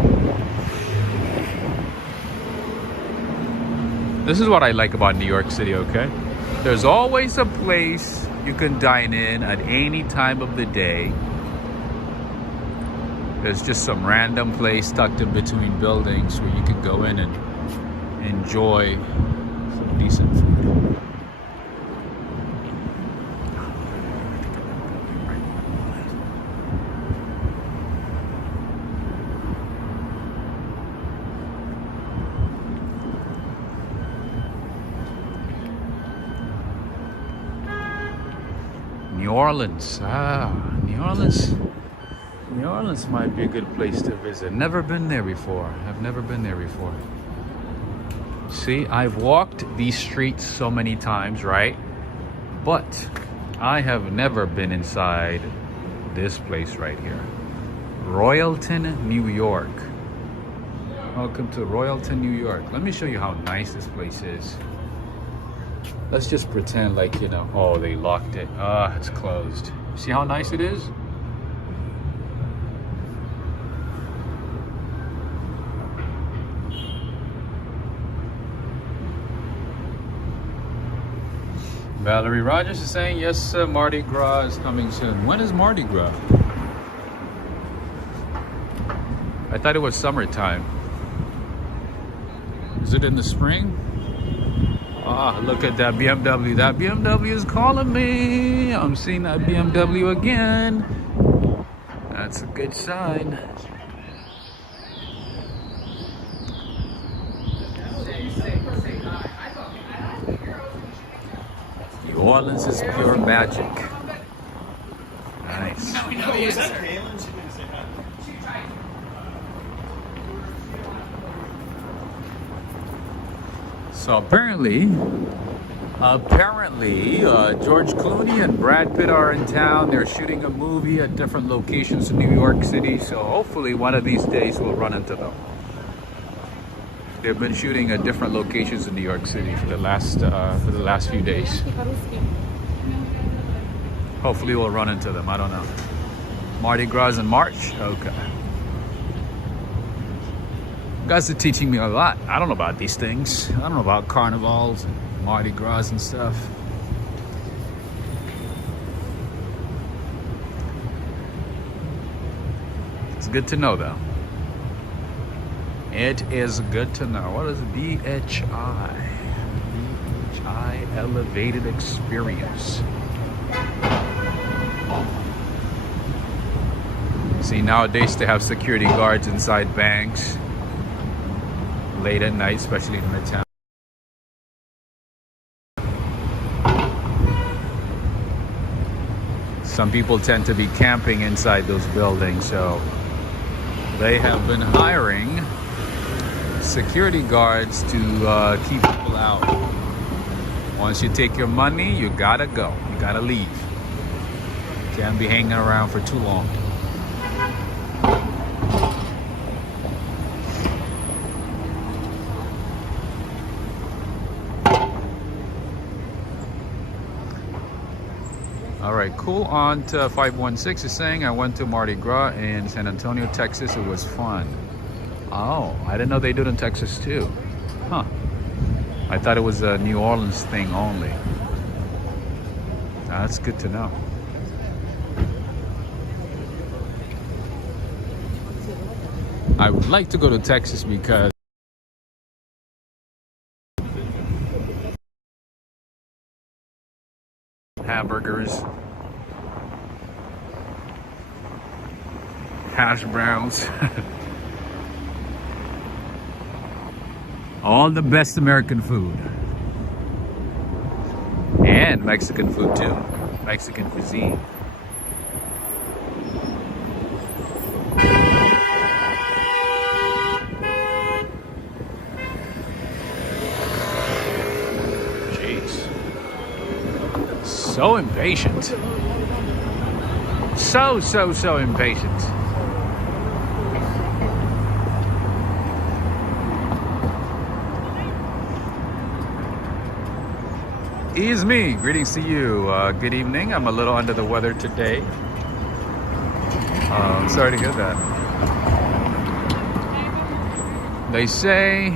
This is what I like about New York City, okay? There's always a place you can dine in at any time of the day. There's just some random place tucked in between buildings where you can go in and enjoy some decent food. New Orleans, New Orleans might be a good place to visit. Never been there before. I've never been there before. See, I've walked these streets so many times, right? But I have never been inside this place right here. Royalton, New York. Welcome to Royalton, New York. Let me show you how nice this place is. Let's just pretend like, you know, oh, they locked it. Ah, it's closed. See how nice it is? Valerie Rogers is saying, yes, Mardi Gras is coming soon. When is Mardi Gras? I thought it was summertime. Is it in the spring? Ah, look at that BMW. That BMW is calling me. I'm seeing that BMW again. That's a good sign. New Orleans is pure magic. Nice. So apparently, George Clooney and Brad Pitt are in town. They're shooting a movie at different locations in New York City. So hopefully one of these days we'll run into them. They've been shooting at different locations in New York City for the last few days. Hopefully we'll run into them. I don't know. Mardi Gras in March? Okay. You guys are teaching me a lot. I don't know about these things. I don't know about carnivals and Mardi Gras and stuff. It's good to know though. It is good to know. What is BHI? BHI Elevated Experience. See, nowadays they have security guards inside banks late at night, especially in Midtown. Some people tend to be camping inside those buildings, so they have been hiring security guards to keep people out. Once you take your money, you gotta go. You gotta leave. You can't be hanging around for too long. All right, cool. On to 516 is saying, I went to Mardi Gras in San Antonio, Texas. It was fun. Oh, I didn't know they do it in Texas too. Huh. I thought it was a New Orleans thing only. That's good to know. I would like to go to Texas because hamburgers, hash browns, all the best American food. And Mexican food too. Mexican cuisine. Jeez. So impatient. So impatient. It's me. Greetings to you. Good evening. I'm a little under the weather today. Sorry to hear that. They say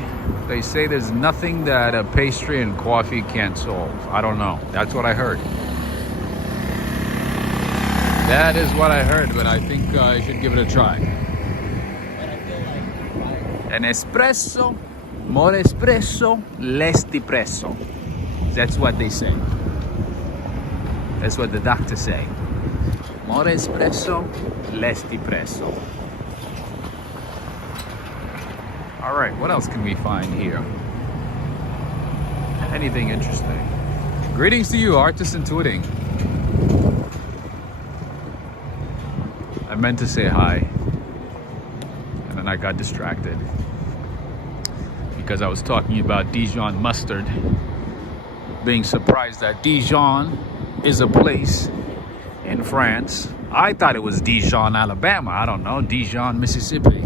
there's nothing that a pastry and coffee can't solve. I don't know. That's what I heard. That is what I heard, but I think I should give it a try. An espresso, more espresso, less depresso. That's what they say. That's what the doctors say. More espresso, less depresso. All right, what else can we find here? Anything interesting? Greetings to you, artists intuiting. I meant to say hi, and then I got distracted because I was talking about Dijon mustard. Being surprised that Dijon is a place in France. I thought it was Dijon, Alabama. I don't know. Dijon, Mississippi.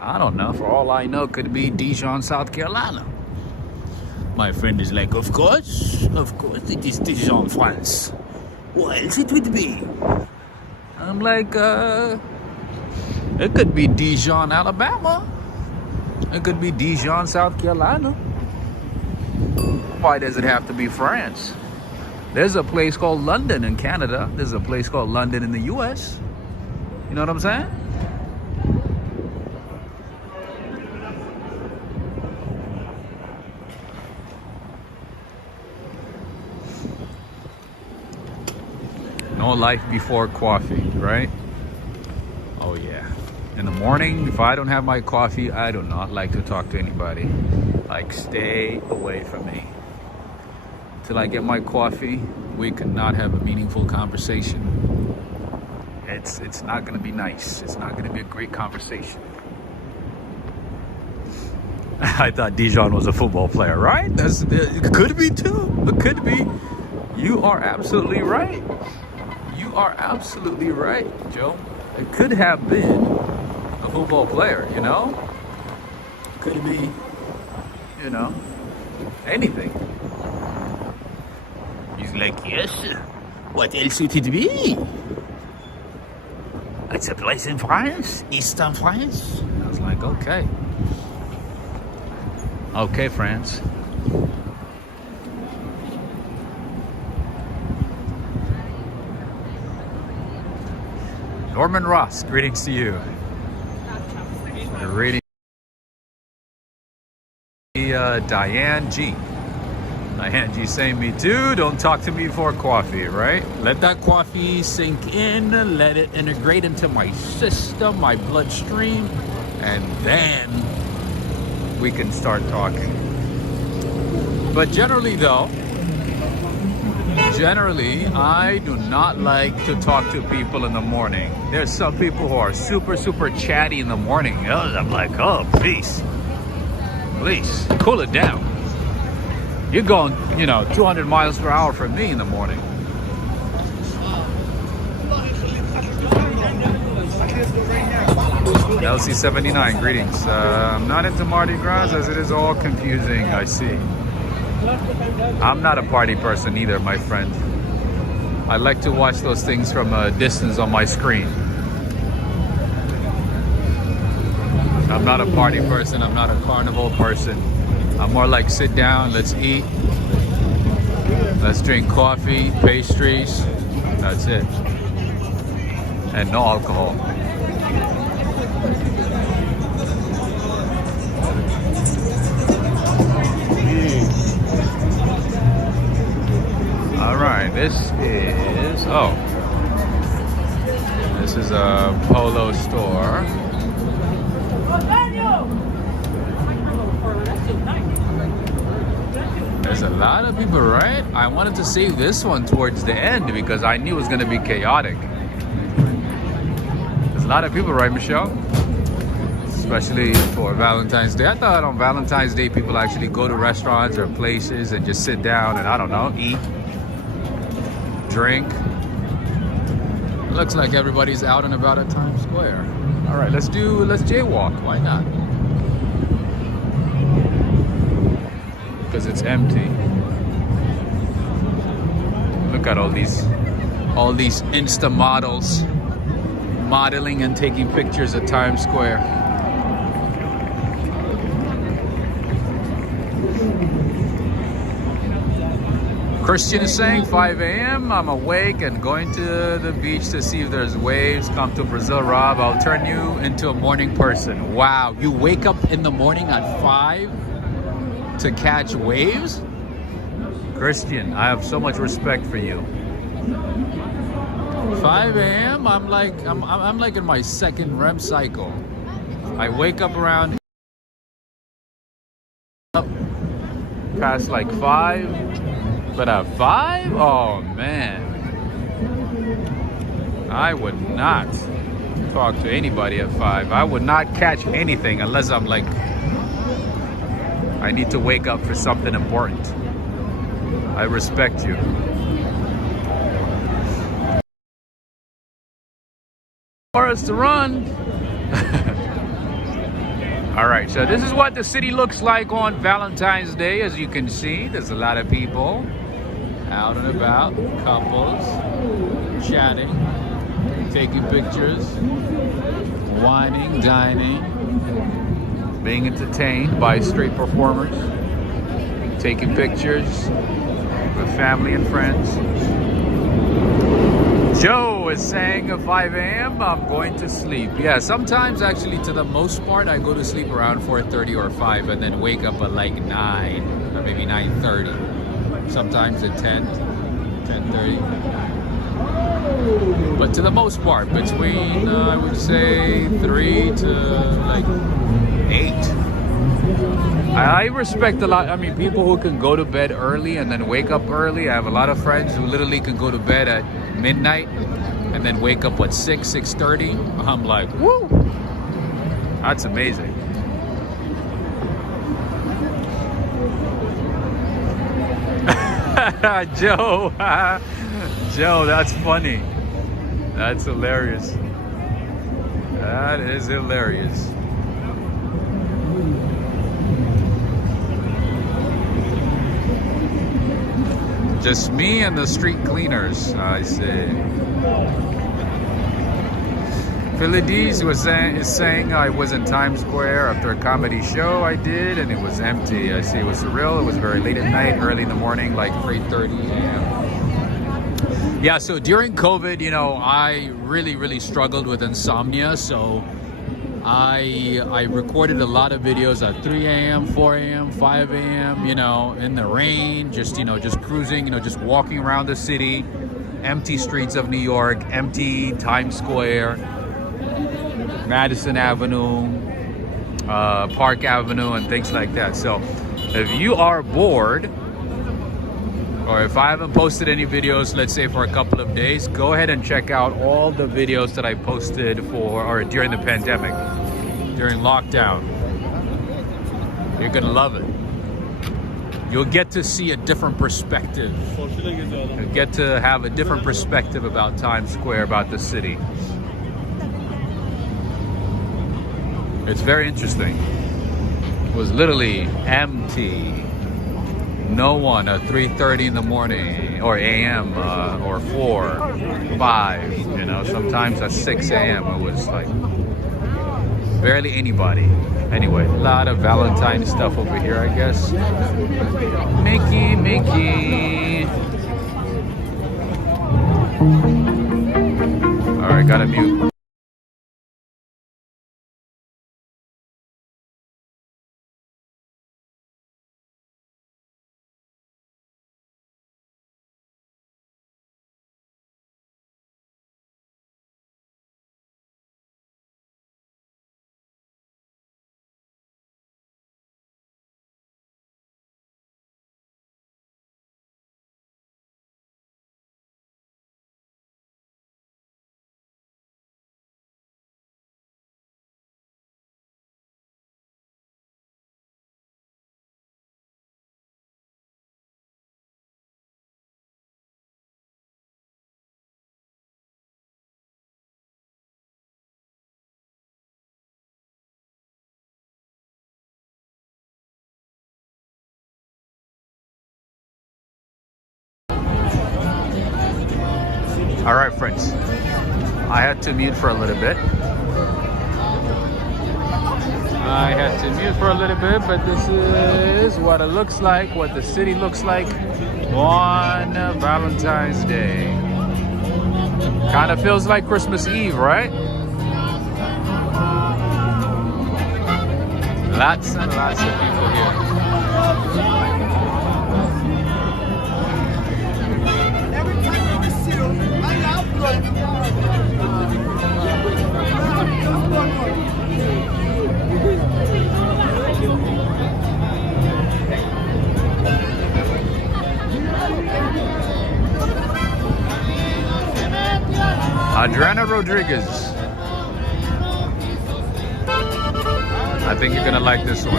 I don't know. For all I know, could be Dijon, South Carolina. My friend is like, of course it is Dijon, France. What else it would be? I'm like, it could be Dijon, Alabama. It could be Dijon, South Carolina. Why does it have to be France? There's a place called London in Canada. There's a place called London in the US. You know what I'm saying? No life before coffee, right? Oh yeah. In the morning, if I don't have my coffee, I do not like to talk to anybody. Like, stay away from me. Till I get my coffee, we cannot have a meaningful conversation. It's not gonna be nice. It's not gonna be a great conversation. I thought Dijon was a football player, right? It could be too. It could be. You are absolutely right. You are absolutely right, Joe. It could have been a football player, you know? Could be, you know, anything. He's like, yes, what else would it be? It's a place in France, Eastern France. I was like, okay. Okay, France. Norman Ross, greetings to you. Greetings. Diane G. Diane G saying me too. Don't talk to me before coffee, right? Let that coffee sink in. Let it integrate into my system, my bloodstream, and then we can start talking. But generally, I do not like to talk to people in the morning. There's some people who are super chatty in the morning. I'm like, oh, please, cool it down. You're going, 200 miles per hour from me in the morning. LC79, greetings. I'm not into Mardi Gras as it is all confusing, I see. I'm not a party person either, my friend. I like to watch those things from a distance on my screen. I'm not a party person. I'm not a carnival person. I'm more like sit down, let's eat, let's drink coffee, pastries. That's it. And no alcohol. All right, this is a polo store. There's a lot lot of people, right? I wanted to save this one towards the end because I knew it was going to be chaotic. There's a lot of people, right, Michelle? Especially for Valentine's Day. I thought on Valentine's Day people actually go to restaurants or places and just sit down and, I don't know, eat, drink. Looks like everybody's out and about at Times Square. All right, let's jaywalk. Why not? Because it's empty. Look at all these Insta models modeling and taking pictures at Times Square. Christian is saying 5 a.m. I'm awake and going to the beach to see if there's waves. Come to Brazil, Rob. I'll turn you into a morning person. Wow, you wake up in the morning at 5 to catch waves? Christian, I have so much respect for you. 5 a.m. I'm like in my second REM cycle. I wake up around past like 5, but at 5, oh man, I would not talk to anybody at 5. I would not catch anything unless I'm like, I need to wake up for something important. I respect you. For us to run. All right, so this is what the city looks like on Valentine's Day. As you can see, there's a lot of people out and about, couples, chatting, taking pictures, whining, dining, being entertained by street performers, taking pictures with family and friends. Joe is saying at 5 a.m. I'm going to sleep. Yeah, sometimes actually to the most part I go to sleep around 4:30 or 5 and then wake up at like 9 or maybe 9:30. Sometimes at 10:30. But to the most part, between I would say 3 to like 8. I respect a lot. I mean, people who can go to bed early and then wake up early. I have a lot of friends who literally can go to bed at midnight and then wake up at 6:30. I'm like, woo! That's amazing. Joe, Joe, that's funny. That's hilarious. That is hilarious. Just me and the street cleaners, I say. Philides is saying I was in Times Square after a comedy show I did and it was empty. I see it was surreal. It was very late at night, early in the morning, like 3:30 a.m. Yeah, so during COVID, you know, I really struggled with insomnia. So I recorded a lot of videos at 3 a.m., 4 a.m., 5 a.m., you know, in the rain, just, you know, just cruising, you know, just walking around the city, empty streets of New York, empty Times Square, Madison Avenue, Park Avenue, and things like that. So if you are bored, or if I haven't posted any videos, let's say for a couple of days, go ahead and check out all the videos that I posted during the pandemic, during lockdown. You're gonna love it. You'll get to see a different perspective. You'll get to have a different perspective about Times Square, about the city. It's very interesting. It was literally empty. No one at 3:30 in the morning or a.m. Or 4, 5, you know, sometimes at 6 a.m. it was like barely anybody. Anyway, a lot of Valentine stuff over here, I guess. Mickey. All right, gotta mute. All right, friends. I had to mute for a little bit. But this is what it looks like, what the city looks like on Valentine's Day. Kind of feels like Christmas Eve, right? Lots and lots of people here. Adriana Rodriguez. I think you're gonna like this one.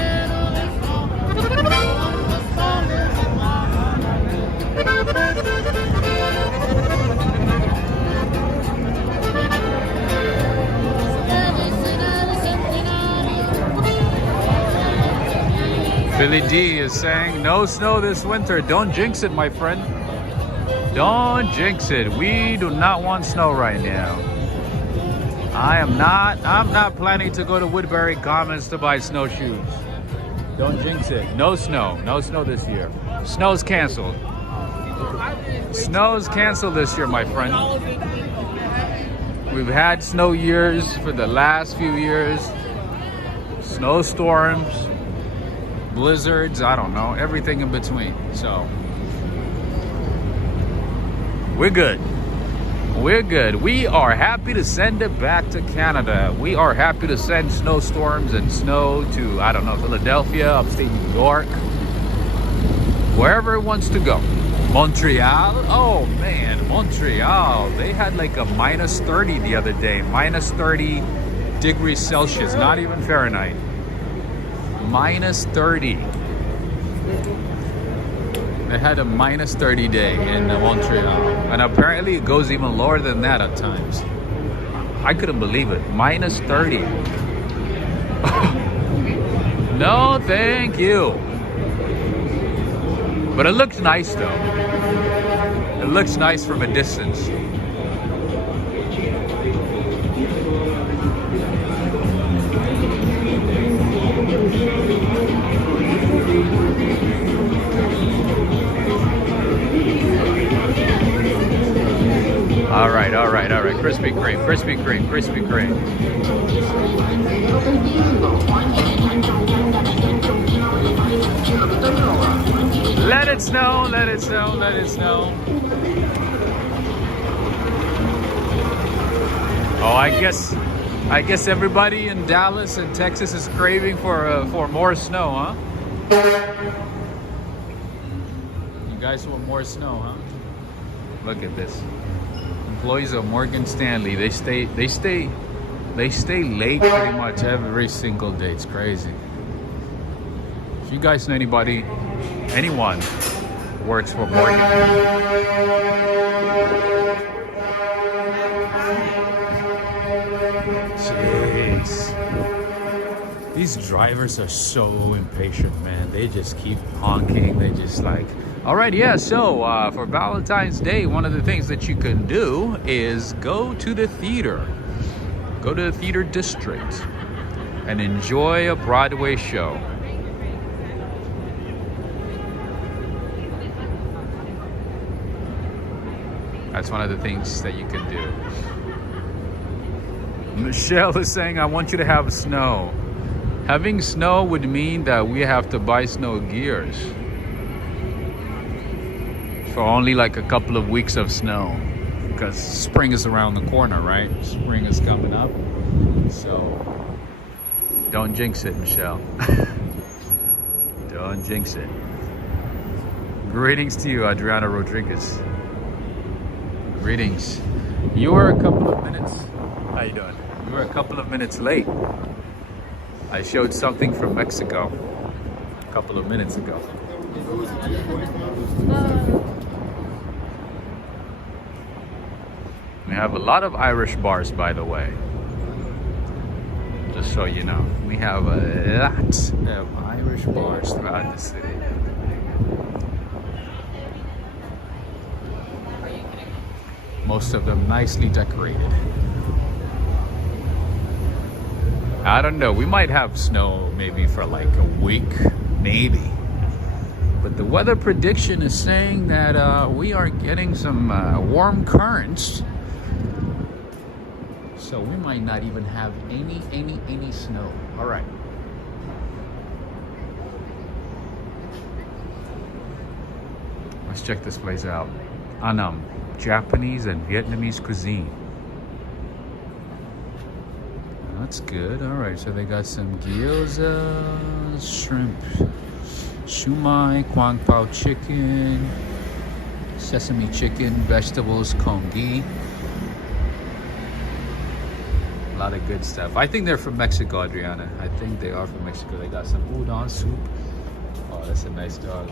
Billy D is saying, no snow this winter. Don't jinx it, my friend. Don't jinx it. We do not want snow right now. I'm not planning to go to Woodbury Commons to buy snowshoes. Don't jinx it. No snow this year. Snow's canceled. Snow's canceled this year, my friend. We've had snow years for the last few years. Snowstorms, blizzards, I don't know, everything in between. So we're good. We're good. We are happy to send it back to Canada. We are happy to send snowstorms and snow to, I don't know, Philadelphia, upstate New York, wherever it wants to go. Montreal. Oh man, Montreal. They had like a minus 30 the other day. Minus 30 degrees Celsius, not even Fahrenheit. Minus 30. They had a minus 30 day in Montreal. And apparently it goes even lower than that at times. I couldn't believe it. Minus 30. No, thank you. But it looks nice though. It looks nice from a distance. All right. Krispy Kreme. Let it snow. Oh, I guess everybody in Dallas and Texas is craving for more snow, huh? You guys want more snow, huh? Look at this. Employees of Morgan Stanley, they stay late pretty much every single day. It's crazy. If you guys know anyone who works for Morgan, jeez, these drivers are so impatient, man. They just keep honking. They just like, all right, yeah, so for Valentine's Day, one of the things that you can do is go to the theater. Go to the theater district and enjoy a Broadway show. That's one of the things that you can do. Michelle is saying, I want you to have snow. Having snow would mean that we have to buy snow gears. For only like a couple of weeks of snow, because spring is around the corner, right? Spring is coming up, so don't jinx it, Michelle. Don't jinx it. Greetings to you, Adriana Rodriguez. Greetings. You were a couple of minutes. How you doing? You were a couple of minutes late. I showed something from Mexico a couple of minutes ago. We have a lot of Irish bars, by the way. Just so you know, we have a lot of Irish bars throughout the city. Most of them nicely decorated. I don't know, we might have snow maybe for like a week, maybe. But the weather prediction is saying that we are getting some warm currents. So we might not even have any snow. All right. Let's check this place out. Annam, Japanese and Vietnamese cuisine. That's good. All right, so they got some gyoza, shrimp, shumai, kwang pao chicken, sesame chicken, vegetables, congee. A lot of good stuff. I think they're from Mexico, Adriana. I think they are from Mexico. They got some udon soup. Oh, that's a nice dog.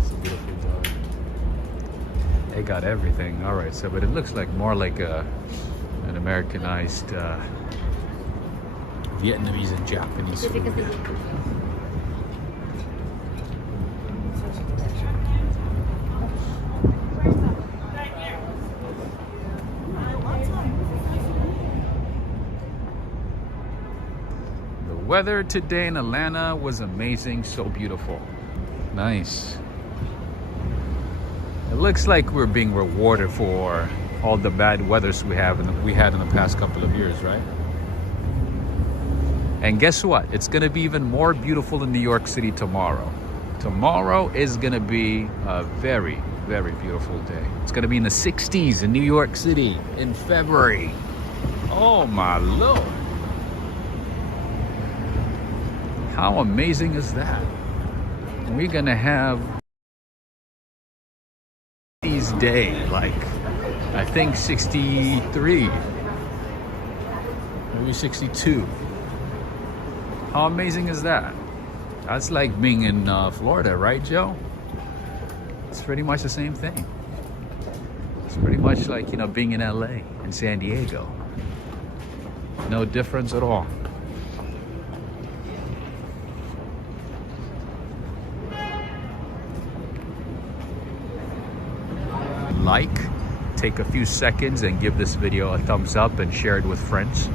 It's a beautiful dog. They got everything. All right, so but it looks like more like an Americanized Vietnamese and Japanese food. The weather today in Atlanta was amazing, so beautiful. Nice. It looks like we're being rewarded for all the bad weathers we had in the past couple of years, right? And guess what? It's gonna be even more beautiful in New York City tomorrow. Tomorrow is gonna be a very, very beautiful day. It's gonna be in the 60s in New York City in February. Oh my Lord. How amazing is that? We're gonna have these day, like I think 63, maybe 62. How amazing is that? That's like being in Florida, right, Joe? It's pretty much the same thing. It's pretty much like, you know, being in LA and San Diego. No difference at all. Like, take a few seconds and give this video a thumbs up and share it with friends.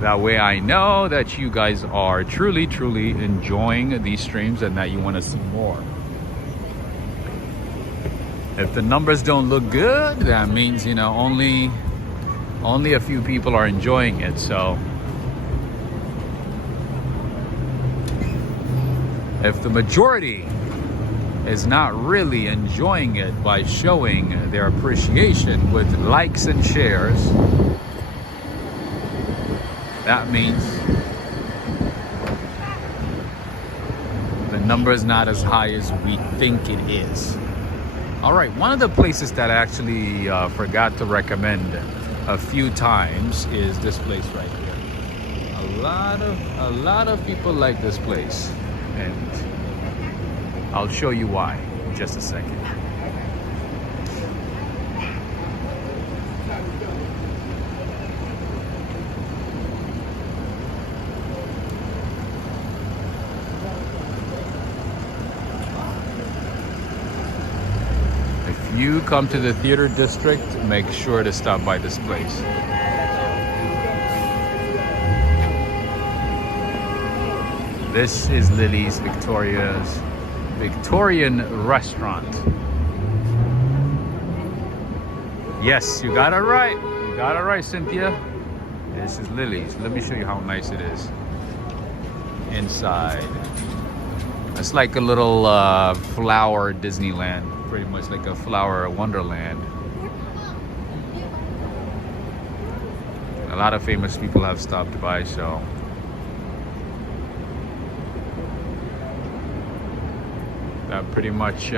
That way I know that you guys are truly enjoying these streams and that you want to see more. If the numbers don't look good, that means, you know, only a few people are enjoying it. So if the majority is not really enjoying it by showing their appreciation with likes and shares, that means the number is not as high as we think it is. All right, one of the places that I actually forgot to recommend a few times is this place right here. A lot of people like this place, and I'll show you why in just a second. If you come to the theater district, make sure to stop by this place. This is Lily's Victorian restaurant. Yes, you got it right. You got it right, Cynthia. This is Lily's. Let me show you how nice it is inside. It's like a little flower Disneyland, pretty much like a flower wonderland. A lot of famous people have stopped by, so that pretty much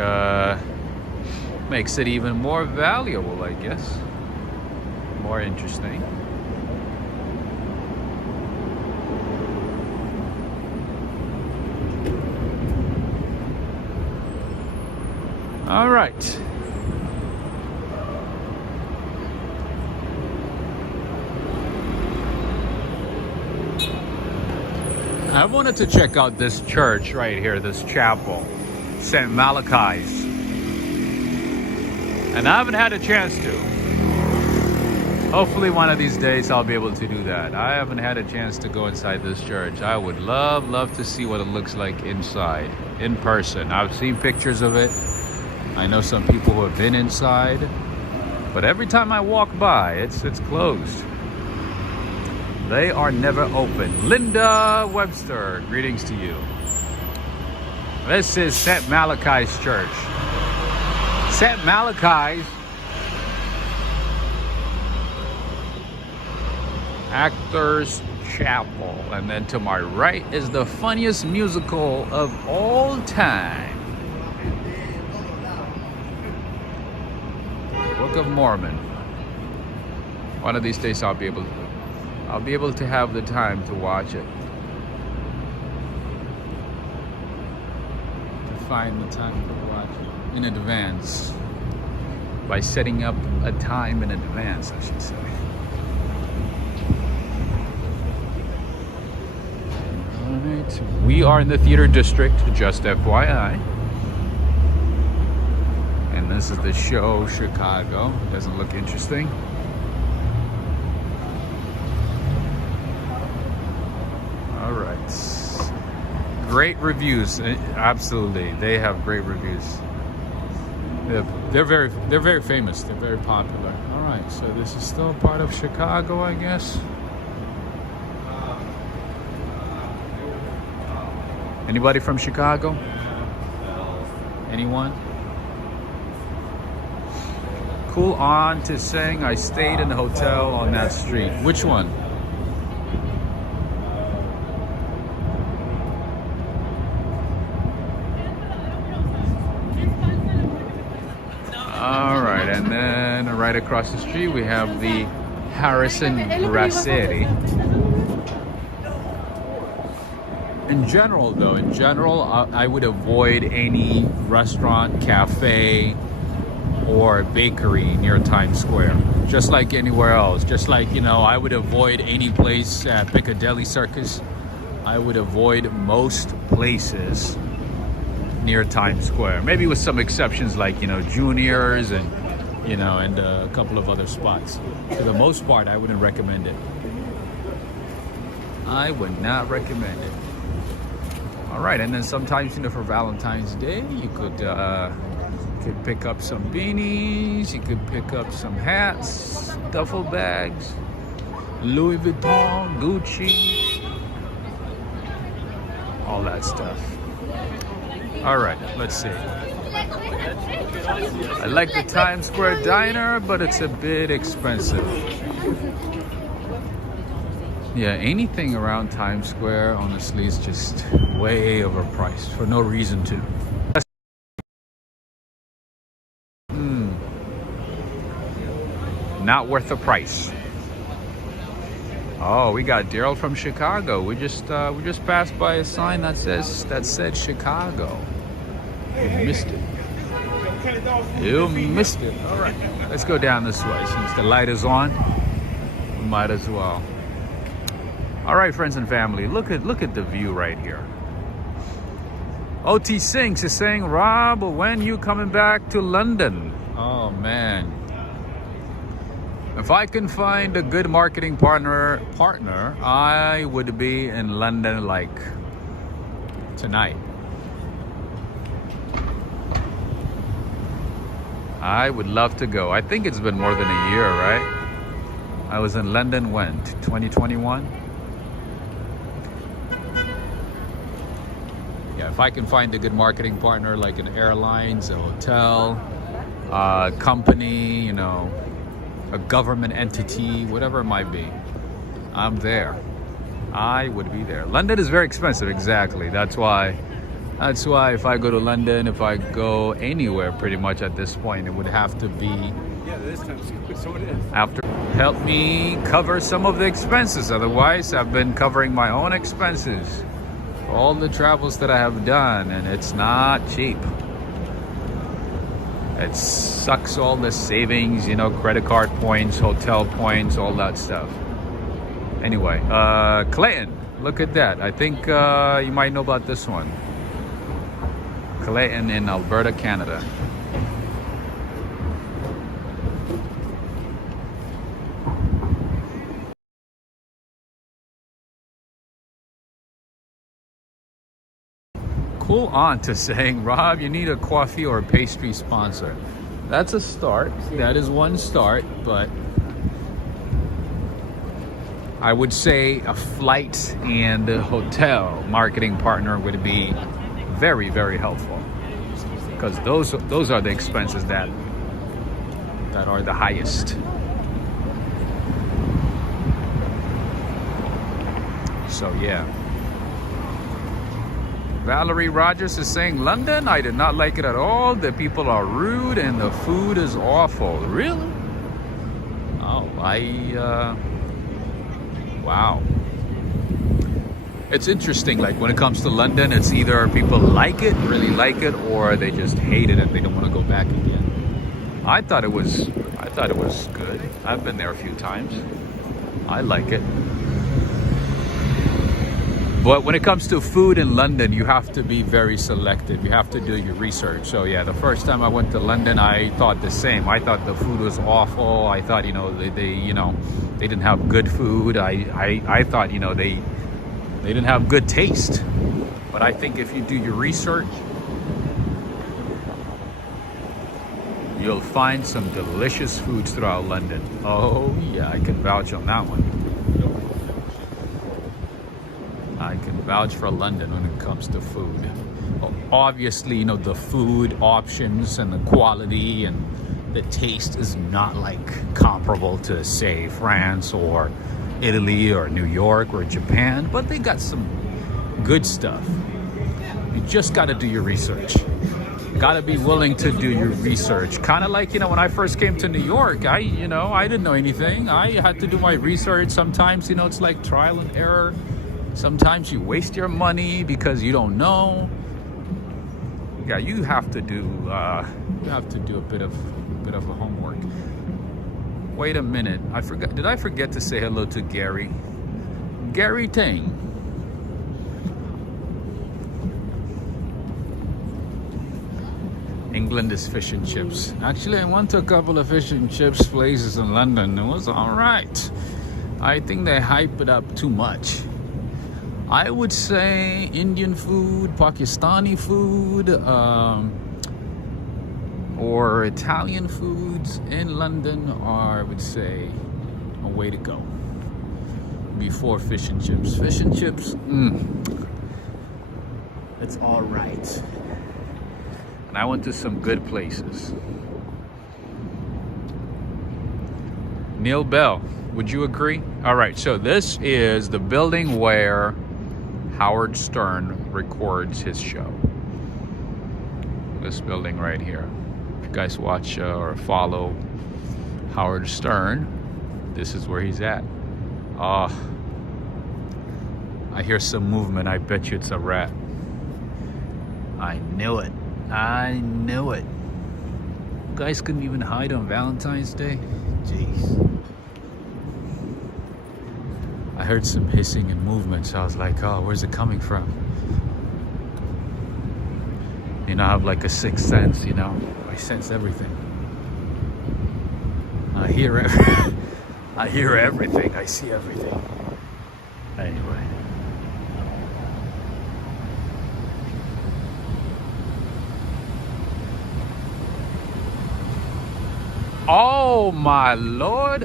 makes it even more valuable, I guess. More interesting. All right. I wanted to check out this church right here, this chapel, St. Malachi's. And I haven't had a chance to. Hopefully one of these days I'll be able to do that. I haven't had a chance to go inside this church. I would love to see what it looks like inside, in person. I've seen pictures of it. I know some people who have been inside. But every time I walk by, it's closed. They are never open. Linda Webster, greetings to you. This is St. Malachi's Church. St. Malachi's Actors Chapel. And then to my right is the funniest musical of all time. Book of Mormon. One of these days I'll be able to have the time to watch it. To find the time to watch it in advance. By setting up a time in advance, I should say. Alright. We are in the theater district, just FYI. And this is the show, Chicago. Doesn't look interesting. All right. Great reviews. Absolutely. They have great reviews. They're very famous. They're very popular. All right. So this is still part of Chicago, I guess. Anybody from Chicago? Anyone? Cool on to saying I stayed in a hotel on that street. Which one? All right, and then right across the street we have the Harrison Brasserie. In general, though, I would avoid any restaurant, cafe, or bakery near Times Square. Just like anywhere else. Just like, I would avoid any place at Piccadilly Circus. I would avoid most places near Times Square. Maybe with some exceptions like, Junior's and, and a couple of other spots. For the most part, I wouldn't recommend it. I would not recommend it. All right, and then sometimes, for Valentine's Day, you could pick up some beanies, you could pick up some hats, duffel bags, Louis Vuitton, Gucci, all that stuff. All right, let's see. I like the Times Square Diner, but it's a bit expensive. Yeah, anything around Times Square, honestly, is just way overpriced for no reason to. Not worth the price. Oh, we got Daryl from Chicago. We just passed by a sign that said Chicago. You missed it. You missed it. All right, let's go down this way. Since the light is on, we might as well. All right, friends and family, look at the view right here. OT Sinks is saying, Rob, when you coming back to London? Oh man. If I can find a good marketing partner, I would be in London like tonight. I would love to go. I think it's been more than a year, right? I was in London when? 2021? Yeah, if I can find a good marketing partner like an airlines, a hotel, a company, a government entity, whatever it might be, I'm there. I would be there. London is very expensive, exactly. That's why if I go to London, if I go anywhere pretty much at this point, it would have to be after help me cover some of the expenses. Otherwise, I've been covering my own expenses for all the travels that I have done, and it's not cheap. It sucks all the savings, credit card points, hotel points, all that stuff. Anyway, Clayton, look at that. I think you might know about this one. Clayton in Alberta, Canada. full on to saying, Rob, you need a coffee or a pastry sponsor. That's a start. That is one start, but I would say a flight and a hotel marketing partner would be very, very helpful, because those are the expenses that are the highest. So yeah. Valerie Rogers is saying, London, I did not like it at all. The people are rude and the food is awful. Really? Oh, wow. It's interesting, like when it comes to London, it's either people like it, really like it, or they just hate it and they don't want to go back again. I thought it was good. I've been there a few times. I like it. But when it comes to food in London, you have to be very selective. You have to do your research. So yeah, the first time I went to London, I thought the same. I thought the food was awful. I thought, they didn't have good food. I thought, they didn't have good taste. But I think if you do your research, you'll find some delicious foods throughout London. Oh yeah, I can vouch on that one. I can vouch for London when it comes to food. Obviously, the food options and the quality and the taste is not like comparable to, say, France or Italy or New York or Japan, but they got some good stuff. You just got to do your research. Got to be willing to do your research. Kind of like, when I first came to New York, I didn't know anything. I had to do my research. Sometimes, it's like trial and error. Sometimes you waste your money because you don't know. Yeah, you have to do a bit of a homework. Wait a minute, I forgot. Did I forget to say hello to Gary? Gary Tang. England is fish and chips. Actually, I went to a couple of fish and chips places in London. It was all right. I think they hype it up too much. I would say Indian food, Pakistani food, or Italian foods in London are, I would say, a way to go before fish and chips. Fish and chips, it's all right. And I went to some good places. Neil Bell, would you agree? All right, so this is the building where Howard Stern records his show. This building right here. If you guys watch or follow Howard Stern, this is where he's at. I hear some movement. I bet you it's a rat. I knew it. I knew it. You guys couldn't even hide on Valentine's Day? Jeez. I heard some hissing and movement, so I was like, oh, where's it coming from? I have like a sixth sense, I sense everything. I hear everything, I see everything. Anyway. Oh my Lord,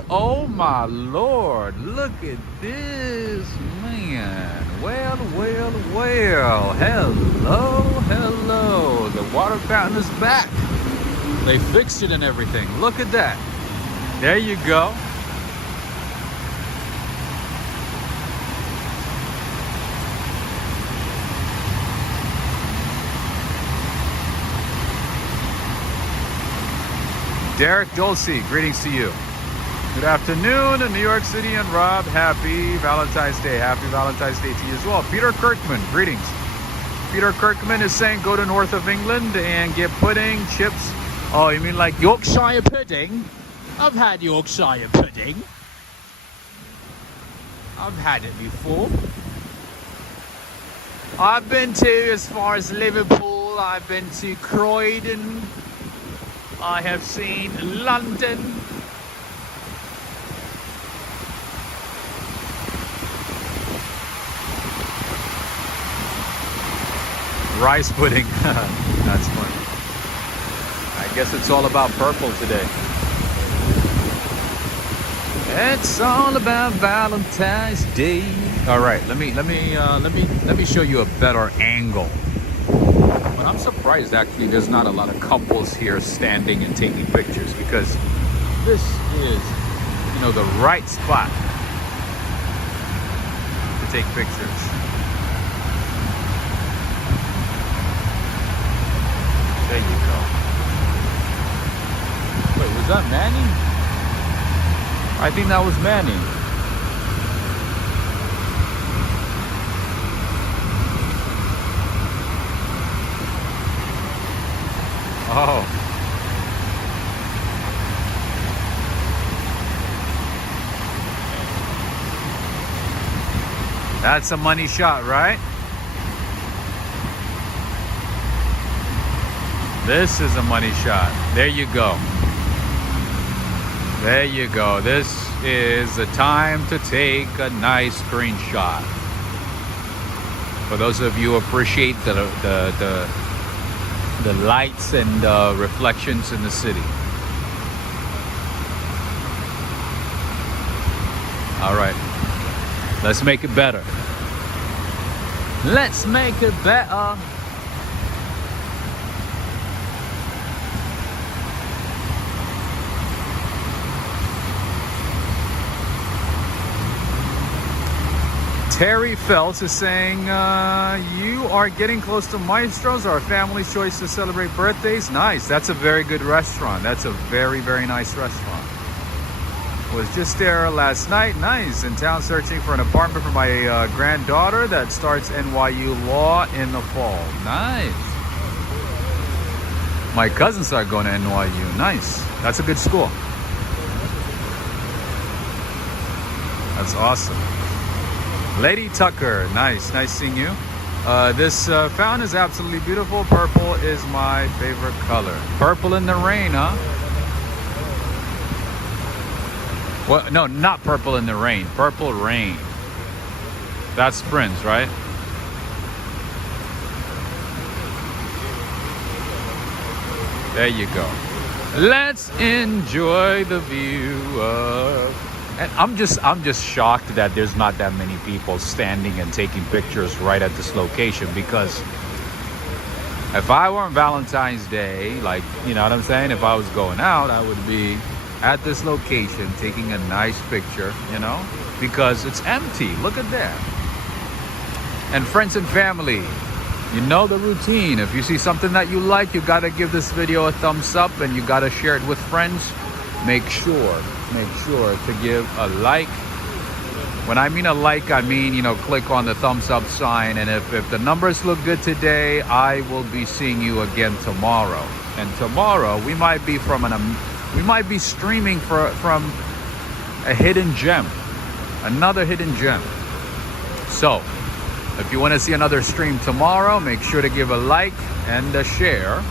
look at this, man. Well, hello. The water fountain is back. They fixed it and everything. Look at that. There you go. Derek Dulce, greetings to you. Good afternoon in New York City, and Rob, happy Valentine's Day. Happy Valentine's Day to you as well. Peter Kirkman, greetings. Peter Kirkman is saying go to north of England and get pudding, chips. Oh, you mean like Yorkshire pudding? I've had Yorkshire pudding. I've had it before. I've been to as far as Liverpool. I've been to Croydon. I have seen London. Rice pudding. That's funny. I guess it's all about purple today. It's all about Valentine's Day. All right, let me show you a better angle. But I'm surprised actually there's not a lot of couples here standing and taking pictures, because this is, you know, the right spot to take pictures. There you go. Wait, was that Manny? I think that was Manny. Oh. That's a money shot, right? This is a money shot. There you go. There you go. This is the time to take a nice screenshot. For those of you who appreciate the lights and reflections in the city. All right, let's make it better. Let's make it better. Terry Phelps is saying, you are getting close to Maestro's, our family's choice to celebrate birthdays. Nice. That's a very good restaurant. That's a very, very nice restaurant. Was just there last night. Nice. In town searching for an apartment for my granddaughter that starts NYU law in the fall. Nice. My cousins are going to NYU. Nice. That's a good school. That's awesome. Lady Tucker, nice seeing you. This fountain is absolutely beautiful. Purple is my favorite color. Purple in the rain, huh? Well, no, not purple in the rain. Purple rain. That's Prince, right? There you go. Let's enjoy the view of... And I'm just shocked that there's not that many people standing and taking pictures right at this location, because if I were on Valentine's Day, like, you know what I'm saying? If I was going out, I would be at this location taking a nice picture, you know, because it's empty. Look at that. And friends and family, you know the routine. If you see something that you like, you got to give this video a thumbs up, and you got to share it with friends. Make sure to give a like. When I mean a like, I mean, you know, click on the thumbs up sign. And if the numbers look good today, I will be seeing you again tomorrow. And tomorrow we might be streaming from a hidden gem, another hidden gem. So if you want to see another stream tomorrow, make sure to give a like and a share.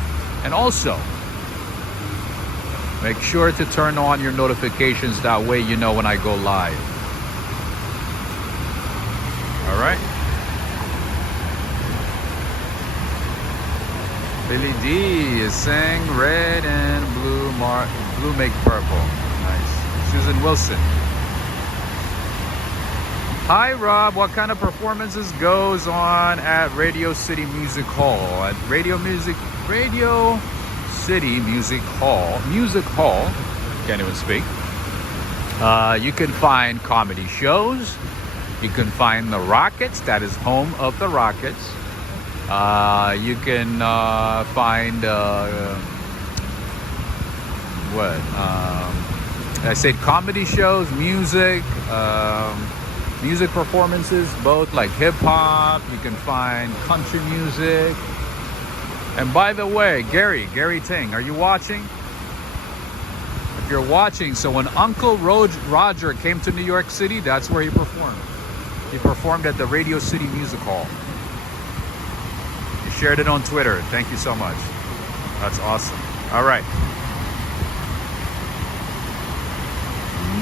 And also, make sure to turn on your notifications. That way you know when I go live. All right. Billy D is saying red and blue make purple. Nice. Susan Wilson. Hi Rob, what kind of performances goes on at Radio City Music Hall? At Radio City Music Hall, can't even speak. You can find comedy shows. You can find the Rockets, that is home of the Rockets. You can find I said comedy shows, music performances, both like hip hop. You can find country music. And by the way, Gary Ting, are you watching? If you're watching, so when Uncle Roger came to New York City, that's where he performed. He performed at the Radio City Music Hall. You shared it on Twitter. Thank you so much. That's awesome. All right.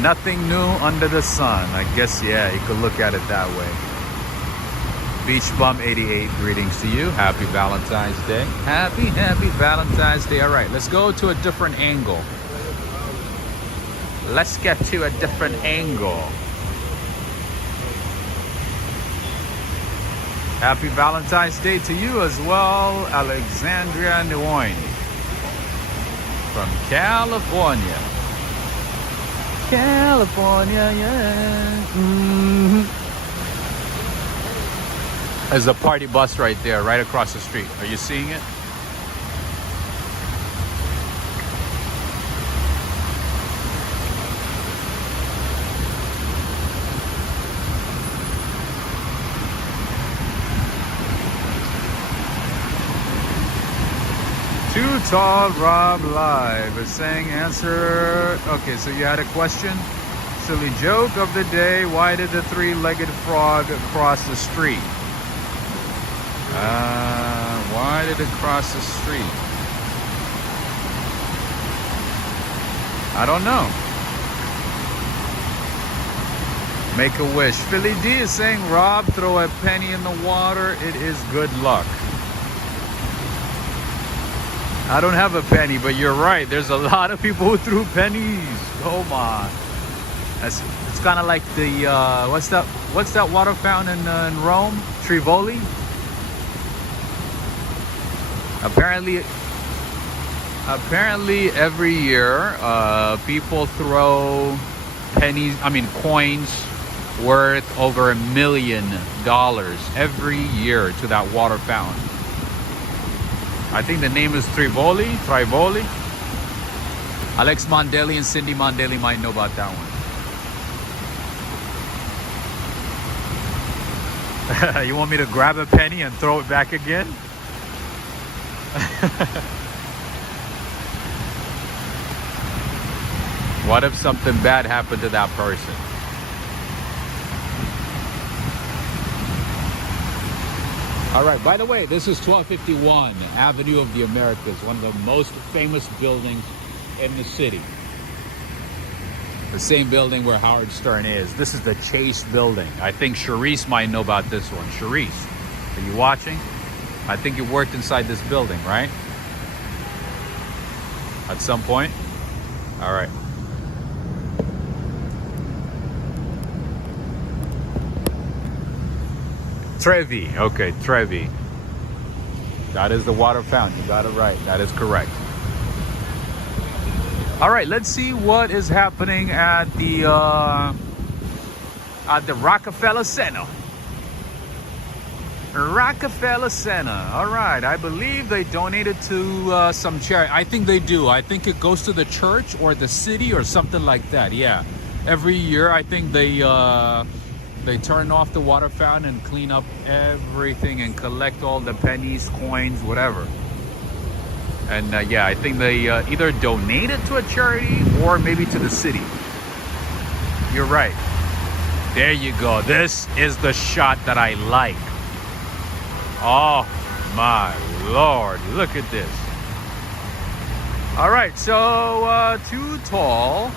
Nothing new under the sun. I guess, yeah, you could look at it that way. Beach Bum 88, greetings to you. Happy Valentine's Day. Happy Valentine's Day. All right, let's go to a different angle. Let's get to a different angle. Happy Valentine's Day to you as well, Alexandria Nguyen from California. California, yeah. Mm-hmm. There's a party bus right there, right across the street. Are you seeing it? Too Tall Rob Live is saying answer. Okay, so you had a question. Silly joke of the day. Why did the three-legged frog cross the street? Why did it cross the street? I don't know. Make a wish. Philly D is saying, Rob, throw a penny in the water. It is good luck. I don't have a penny, but you're right. There's a lot of people who threw pennies. Come on. It's kind of like the, what's that water fountain in Rome? Trivoli? Apparently every year people throw coins worth over $1 million every year to that water fountain. I think the name is Trivoli. Alex Mondelli and Cindy Mondelli might know about that one. You want me to grab a penny and throw it back again? What if something bad happened to that person? All right, by the way, this is 1251 Avenue of the Americas, one of the most famous buildings in the city. The same building where Howard Stern is. This is the Chase building. I think Charisse might know about this one. Charisse, are you watching? I think you worked inside this building, right? At some point? All right. Trevi. Okay, Trevi. That is the water fountain. You got it right. That is correct. All right, let's see what is happening at the Rockefeller Center. Rockefeller Center. All right, I believe they donated to some charity. I think they do. I think it goes to the church or the city or something like that. Yeah, every year I think they turn off the water fountain and clean up everything and collect all the pennies, coins, whatever. And yeah, I think they either donate it to a charity or maybe to the city. You're right. There you go. This is the shot that I like. Oh my Lord, look at this. All right, so Too Tall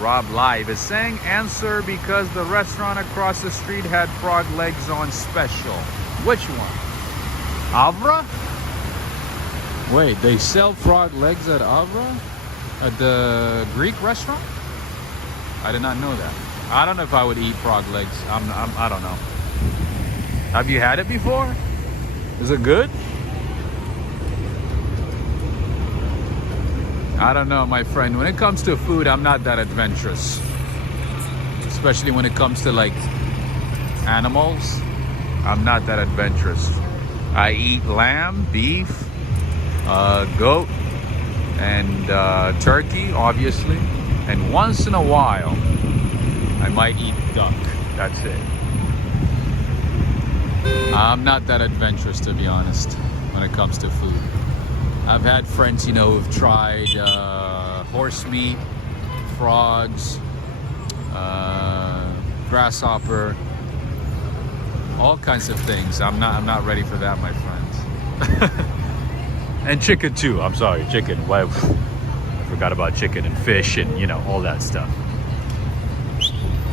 Rob Live is saying answer because the restaurant across the street had frog legs on special. Which one? Avra? Wait, they sell frog legs at Avra? At the Greek restaurant? I did not know that. I don't know if I would eat frog legs. I don't know. Have you had it before? Is it good? I don't know, my friend. When it comes to food, I'm not that adventurous. Especially when it comes to like animals. I'm not that adventurous. I eat lamb, beef, goat, and turkey, obviously. And once in a while, I might eat duck. That's it. I'm not that adventurous, to be honest, when it comes to food. I've had friends, you know, who've tried horse meat, frogs, grasshopper, all kinds of things. I'm not ready for that, my friends. And chicken too. I'm sorry, chicken. Why? I forgot about chicken and fish and, you know, all that stuff.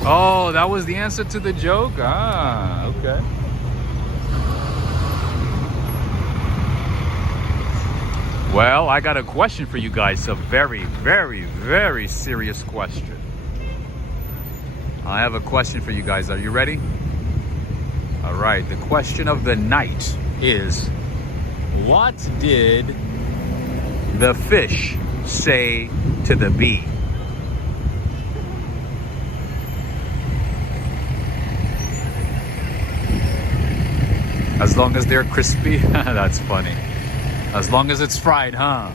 Oh, that was the answer to the joke? Ah, okay. Well, I got a question for you guys. A very, very, very serious question. I have a question for you guys. Are you ready? All right. The question of the night is, what did the fish say to the bee? As long as they're crispy. That's funny. As long as it's fried, huh?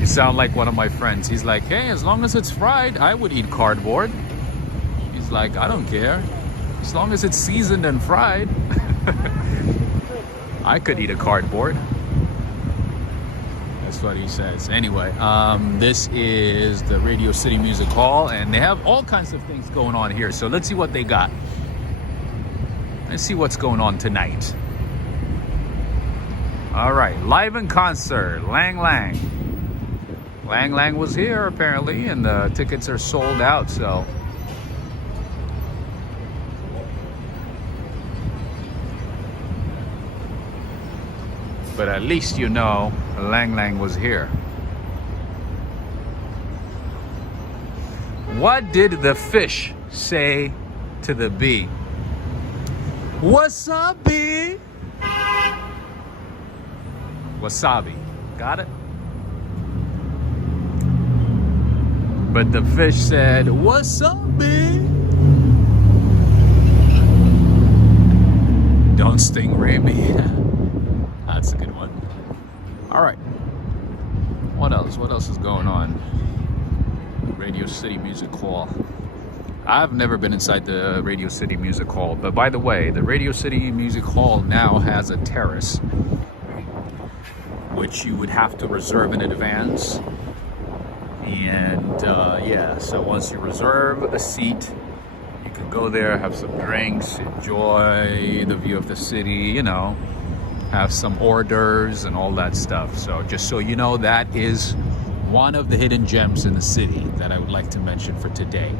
You sound like one of my friends. He's like, hey, as long as it's fried, I would eat cardboard. He's like, I don't care. As long as it's seasoned and fried, I could eat a cardboard. That's what he says. Anyway, this is the Radio City Music Hall, and they have all kinds of things going on here. So let's see what they got. Let's see what's going on tonight. All right, live in concert, Lang Lang. Lang Lang was here apparently, and the tickets are sold out, so. But at least you know Lang Lang was here. What did the fish say to the bee? What's up, bee? Wasabi. Got it? But the fish said, what's up, bee? Don't stingray me. That's a good one. All right. What else? What else is going on? Radio City Music Hall. I've never been inside the Radio City Music Hall. But by the way, the Radio City Music Hall now has a terrace, which you would have to reserve in advance. And yeah, so once you reserve a seat, you can go there, have some drinks, enjoy the view of the city, you know, have some hors d'oeuvres and all that stuff. So just so you know, that is one of the hidden gems in the city that I would like to mention for today.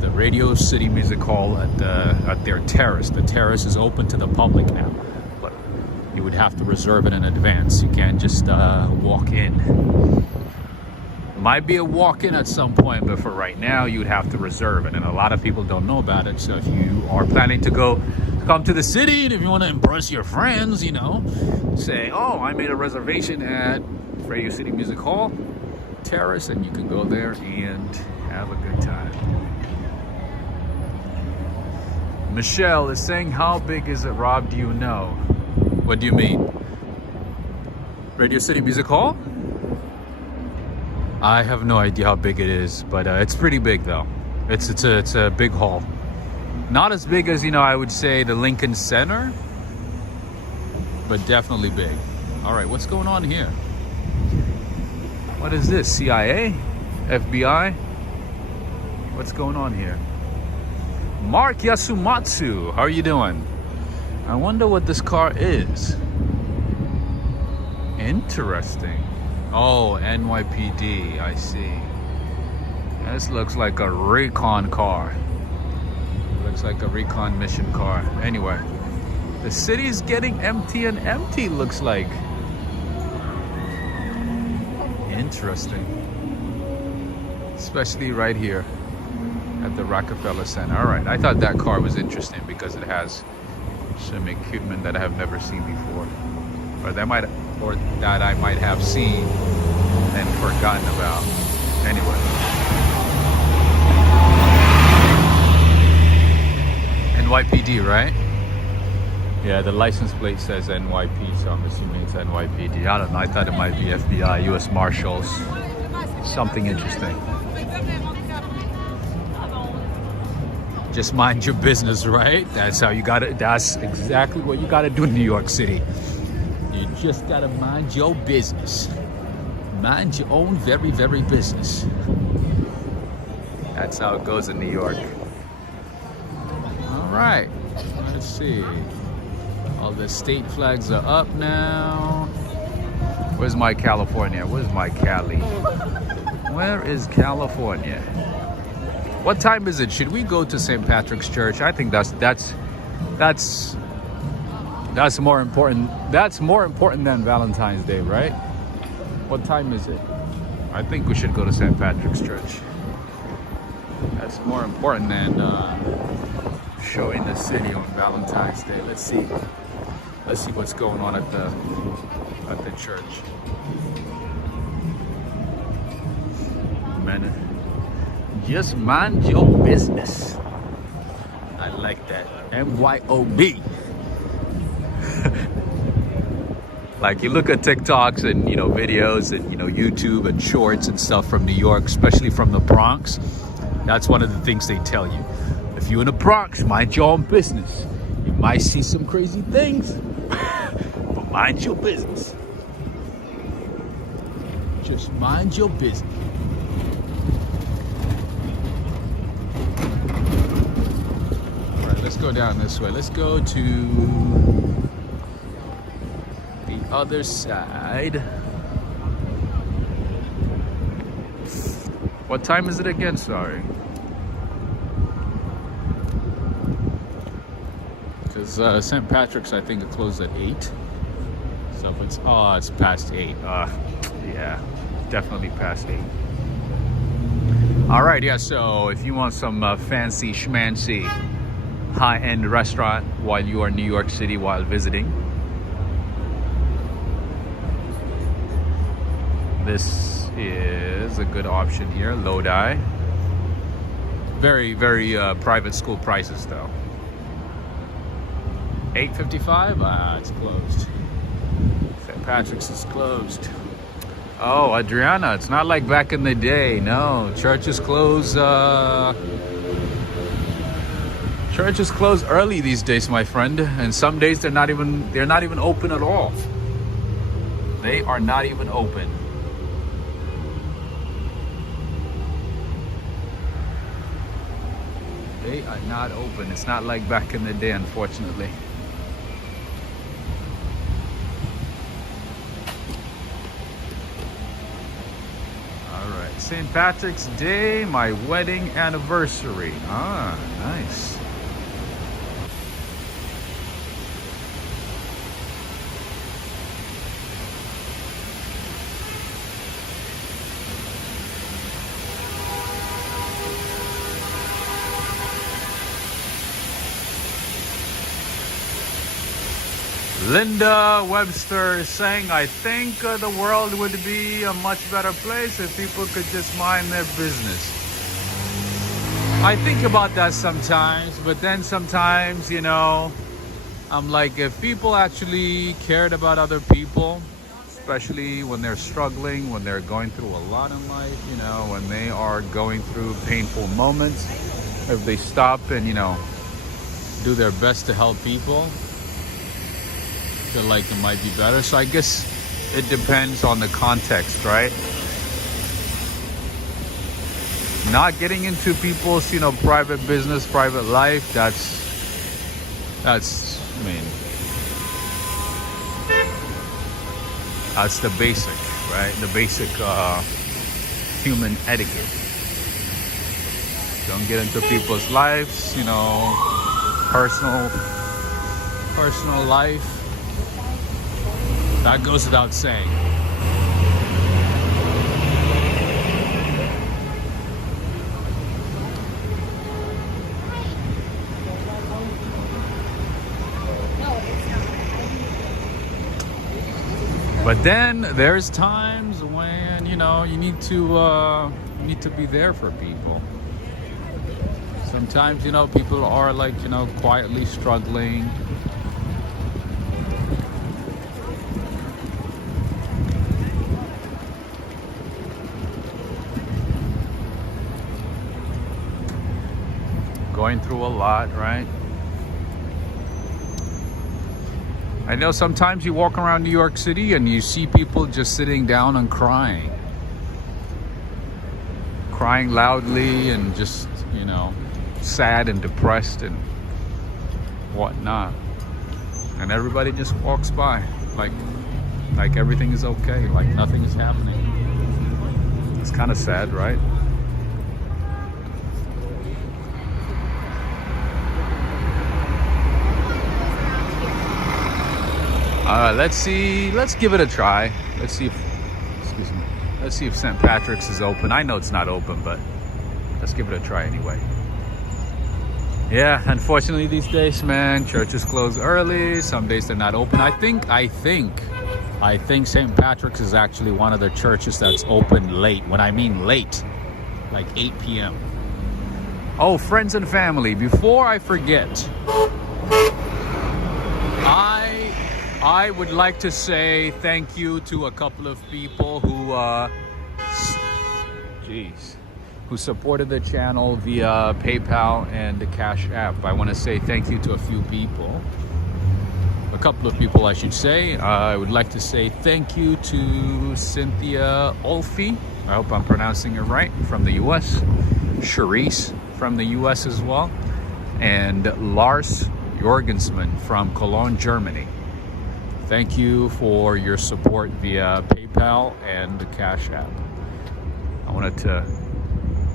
The Radio City Music Hall at their terrace. The terrace is open to the public now, but you would have to reserve it in advance. You can't just walk in. Might be a walk-in at some point, but for right now, you'd have to reserve it, and a lot of people don't know about it. So if you are planning to come to the city, and if you want to impress your friends, you know, say, oh, I made a reservation at Radio City Music Hall terrace, and you can go there and have a good time. Michelle is saying, how big is it, Rob? Do you know? What do you mean? Radio City Music Hall? I have no idea how big it is, but it's pretty big though. It's a big hall. Not as big as, you know, I would say the Lincoln Center, but definitely big. All right, what's going on here? What is this? CIA? FBI? What's going on here? Mark Yasumatsu, how are you doing? I wonder what this car is. Interesting. Oh, NYPD, I see. This looks like a recon car. Looks like a recon mission car. Anyway, the city's getting empty and empty, looks like. Interesting. Especially right here at the Rockefeller Center. All right, I thought that car was interesting because it has some equipment that I have never seen before. Or that I might have seen and forgotten about. Anyway. NYPD, right? Yeah, the license plate says NYP, so I'm assuming it's NYPD. I don't know, I thought it might be FBI, US Marshals. Something interesting. Just mind your business, right? That's how you gotta, that's exactly what you gotta do in New York City. You just gotta mind your business. Mind your own very, very business. That's how it goes in New York. All right, let's see. All the state flags are up now. Where's my California? Where's my Cali? Where is California? What time is it? Should we go to St. Patrick's Church? I think that's That's more important. That's more important than Valentine's Day, right? What time is it? I think we should go to St. Patrick's Church. That's more important than showing the city on Valentine's Day. Let's see what's going on at the church. Man, just mind your business. I like that. MYOB. Like you look at TikToks and videos and YouTube and shorts and stuff from New York, especially from the Bronx. That's one of the things they tell you. If you're in the Bronx, mind your own business. You might see some crazy things, but mind your business. Just mind your business. All right, let's go down this way. Let's go to the other side. What time is it again? Sorry. Because St. Patrick's, I think it closed at 8. So if it's past 8. Yeah, definitely past 8. All right, yeah. So if you want some fancy schmancy high-end restaurant while you are in New York City while visiting, this is a good option here. Lodi. Very, very private school prices though. $8.55? It's closed. St. Patrick's is closed. Oh, Adriana, it's not like back in the day. No, churches close. Churches close early these days, my friend. And some days they're not even open at all. They are not even open. They are not open. It's not like back in the day, unfortunately. St. Patrick's Day, my wedding anniversary. Ah, nice. Linda Webster is saying, I think the world would be a much better place if people could just mind their business. I think about that sometimes, but then sometimes, I'm like, if people actually cared about other people, especially when they're struggling, when they're going through a lot in life, when they are going through painful moments, if they stop and, do their best to help people, feel like it might be better. So I guess it depends on the context, right? Not getting into people's, private business, private life, that's that's the basic, right? The basic human etiquette. Don't get into people's lives, personal life. That goes without saying. But then there's times when you need to be there for people. Sometimes people are like quietly struggling. Going through a lot, right? I know sometimes you walk around New York City and you see people just sitting down and crying loudly and just, sad and depressed and whatnot. And everybody just walks by like everything is okay, like nothing is happening. It's kind of sad, right? Let's see. Let's give it a try. Let's see if, excuse me. Let's see if St. Patrick's is open. I know it's not open, but let's give it a try anyway. Yeah, unfortunately these days, man, churches close early. Some days they're not open. I think St. Patrick's is actually one of the churches that's open late. When I mean late, like 8 p.m. Oh, friends and family, before I forget, I would like to say thank you to a couple of people who, who supported the channel via PayPal and the Cash App. I want to say thank you to a few people. A couple of people, I should say. I would like to say thank you to Cynthia Olfi. I hope I'm pronouncing it right, from the US. Charisse from the US as well. And Lars Jorgensman from Cologne, Germany. Thank you for your support via PayPal and the Cash App. I wanted to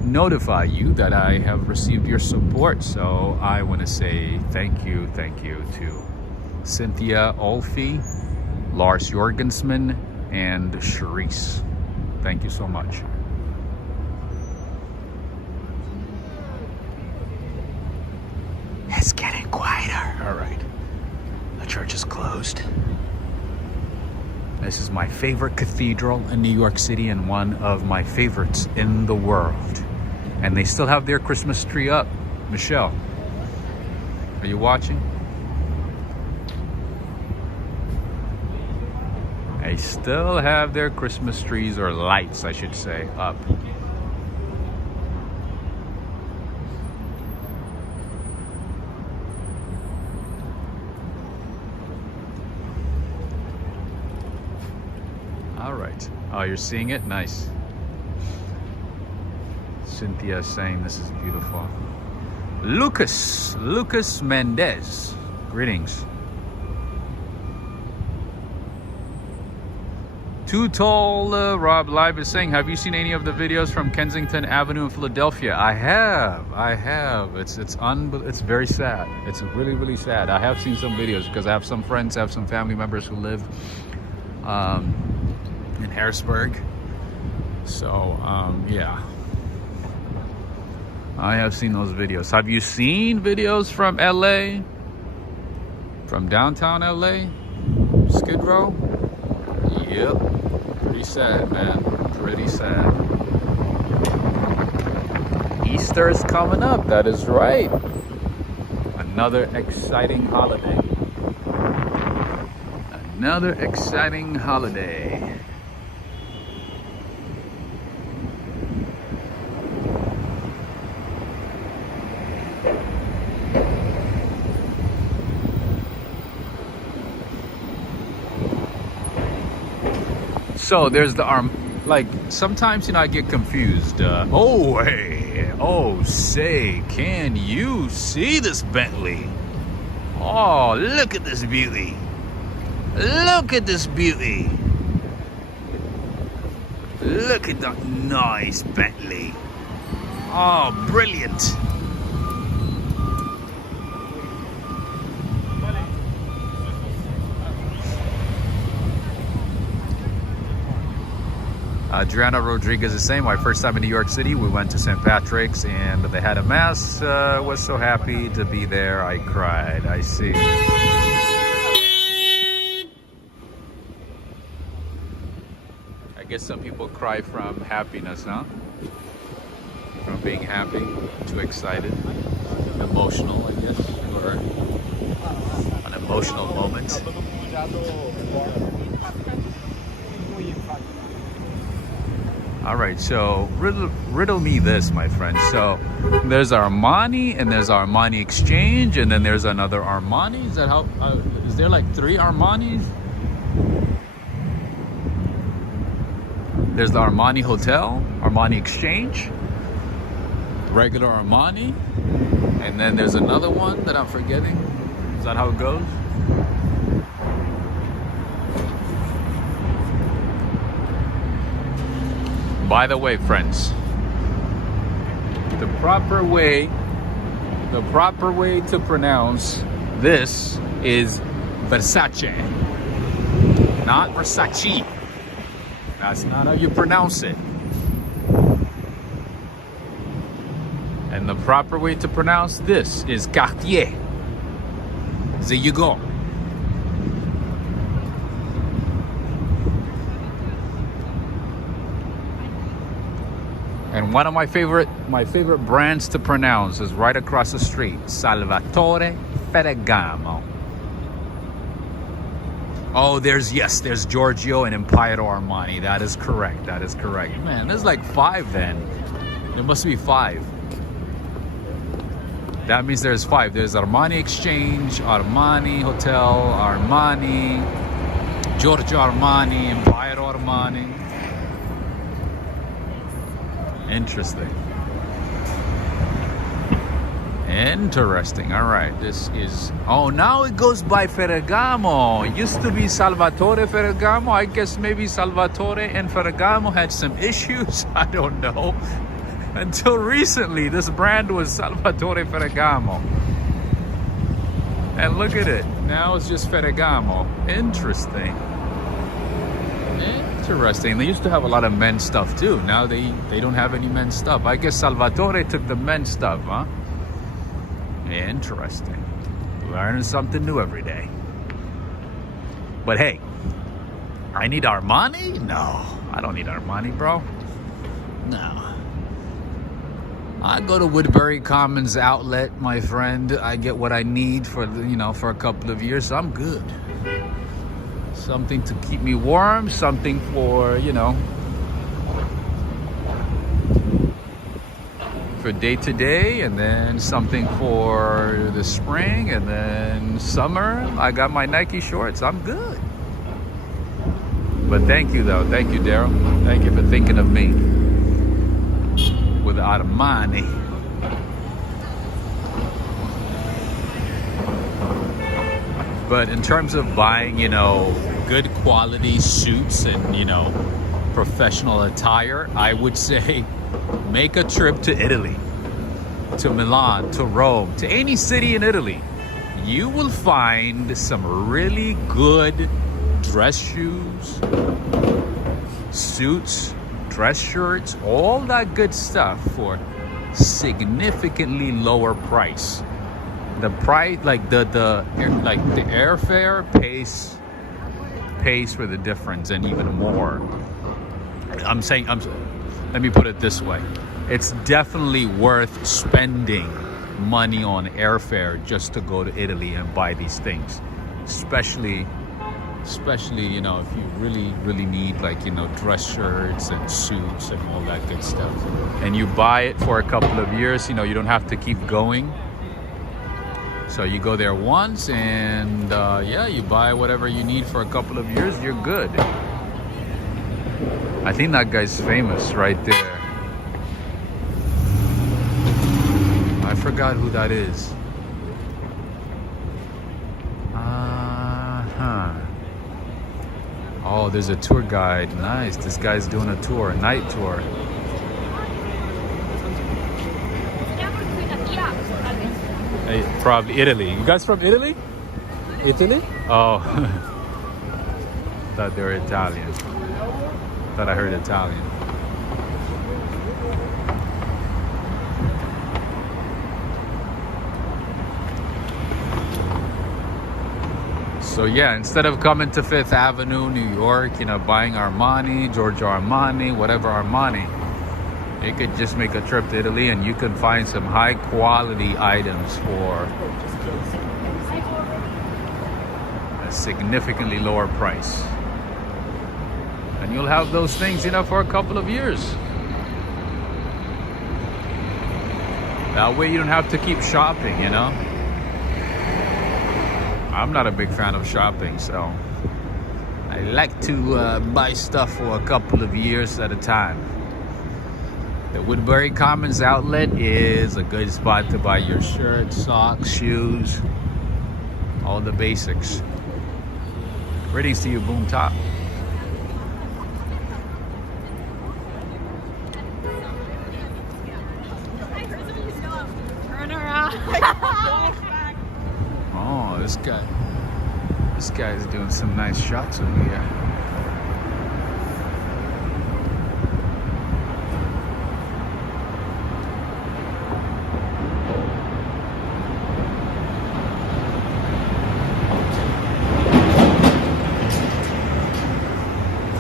notify you that I have received your support, so I want to say thank you to Cynthia Olfi, Lars Jorgensman, and Charisse. Thank you so much. It's getting quieter. All right, the church is closed. This is my favorite cathedral in New York City and one of my favorites in the world. And they still have their Christmas tree up. Michelle, are you watching? They still have their Christmas trees, or lights, I should say, up. All right. Oh, you're seeing it? Nice. Cynthia saying this is beautiful. Lucas Mendez. Greetings. Too Tall Rob Live is saying, have you seen any of the videos from Kensington Avenue in Philadelphia? I have. It's very sad. It's really, really sad. I have seen some videos because I have some friends, I have some family members who live in Harrisburg. So yeah, I have seen those videos. Have you seen videos from LA, from downtown LA, Skid Row? Yep, pretty sad, man, pretty sad. Easter is coming up, that is right. Another exciting holiday. Another exciting holiday. So there's the like sometimes, you know, I get confused. Oh, hey, oh, say, can you see this Bentley? Oh, look at this beauty. Look at this beauty. Look at that nice Bentley. Oh, brilliant. Adriana Rodriguez is saying, my first time in New York City, we went to St. Patrick's and they had a mass. Was so happy to be there. I cried. I see. I guess some people cry from happiness, huh? From being happy, too excited, emotional, I guess, or an emotional moment. All right, so riddle me this, my friend. So there's Armani and there's Armani Exchange and then there's another Armani. Is that how, is there like 3 Armanis? There's the Armani Hotel, Armani Exchange, regular Armani, and then there's another one that I'm forgetting. Is that how it goes? By the way, friends, the proper way to pronounce this is Versace. not Versace. That's not how you pronounce it. And the proper way to pronounce this is Cartier. There you go. And one of my favorite brands to pronounce is right across the street, Salvatore Ferragamo. Oh, there's Giorgio and Empire Armani. That is correct. That is correct. Man, there's like 5 then. There must be 5. That means there's 5. There's Armani Exchange, Armani Hotel, Armani, Giorgio Armani, Empire Armani. Interesting. Interesting. All right. This is... Oh, now it goes by Ferragamo. It used to be Salvatore Ferragamo. I guess maybe Salvatore and Ferragamo had some issues. I don't know. Until recently, this brand was Salvatore Ferragamo. And look at it. Now it's just Ferragamo. Interesting. Interesting. They used to have a lot of men's stuff too. Now they don't have any men's stuff. I guess Salvatore took the men's stuff, huh? Interesting. Learning something new every day. But hey, I need Armani? No, I don't need Armani, bro. No. I go to Woodbury Commons outlet, my friend. I get what I need for for a couple of years. So I'm good. Something to keep me warm, something for, for day to day, and then something for the spring, and then summer. I got my Nike shorts. I'm good. But thank you, though. Thank you, Daryl. Thank you for thinking of me with Armani. But in terms of buying, good quality suits and, professional attire, I would say make a trip to Italy, to Milan, to Rome, to any city in Italy. You will find some really good dress shoes, suits, dress shirts, all that good stuff for significantly lower price. The price, like the airfare pays for the difference and even more. Let me put it this way. It's definitely worth spending money on airfare just to go to Italy and buy these things. Especially, if you really need dress shirts and suits and all that good stuff. And you buy it for a couple of years, you don't have to keep going. So you go there once and you buy whatever you need for a couple of years, you're good. I think that guy's famous right there. I forgot who that is. Oh, there's a tour guide. Nice. This guy's doing a tour, a night tour. Hey, probably Italy. You guys from Italy? Italy? Oh. Thought they were Italian. Thought I heard Italian. So yeah, instead of coming to Fifth Avenue, New York, buying Armani, Giorgio Armani, whatever Armani, you could just make a trip to Italy and you can find some high quality items for a significantly lower price. And you'll have those things, for a couple of years. That way you don't have to keep shopping, I'm not a big fan of shopping, so I like to buy stuff for a couple of years at a time. The Woodbury Commons outlet is a good spot to buy your shirts, socks, shoes, all the basics. Greetings to you, Boom Top. Turn around. Oh, this guy. This guy's doing some nice shots over here.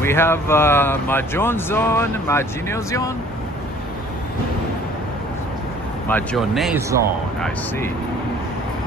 We have Mahjong zone, Mahjong zone, Mahjong zone. I see.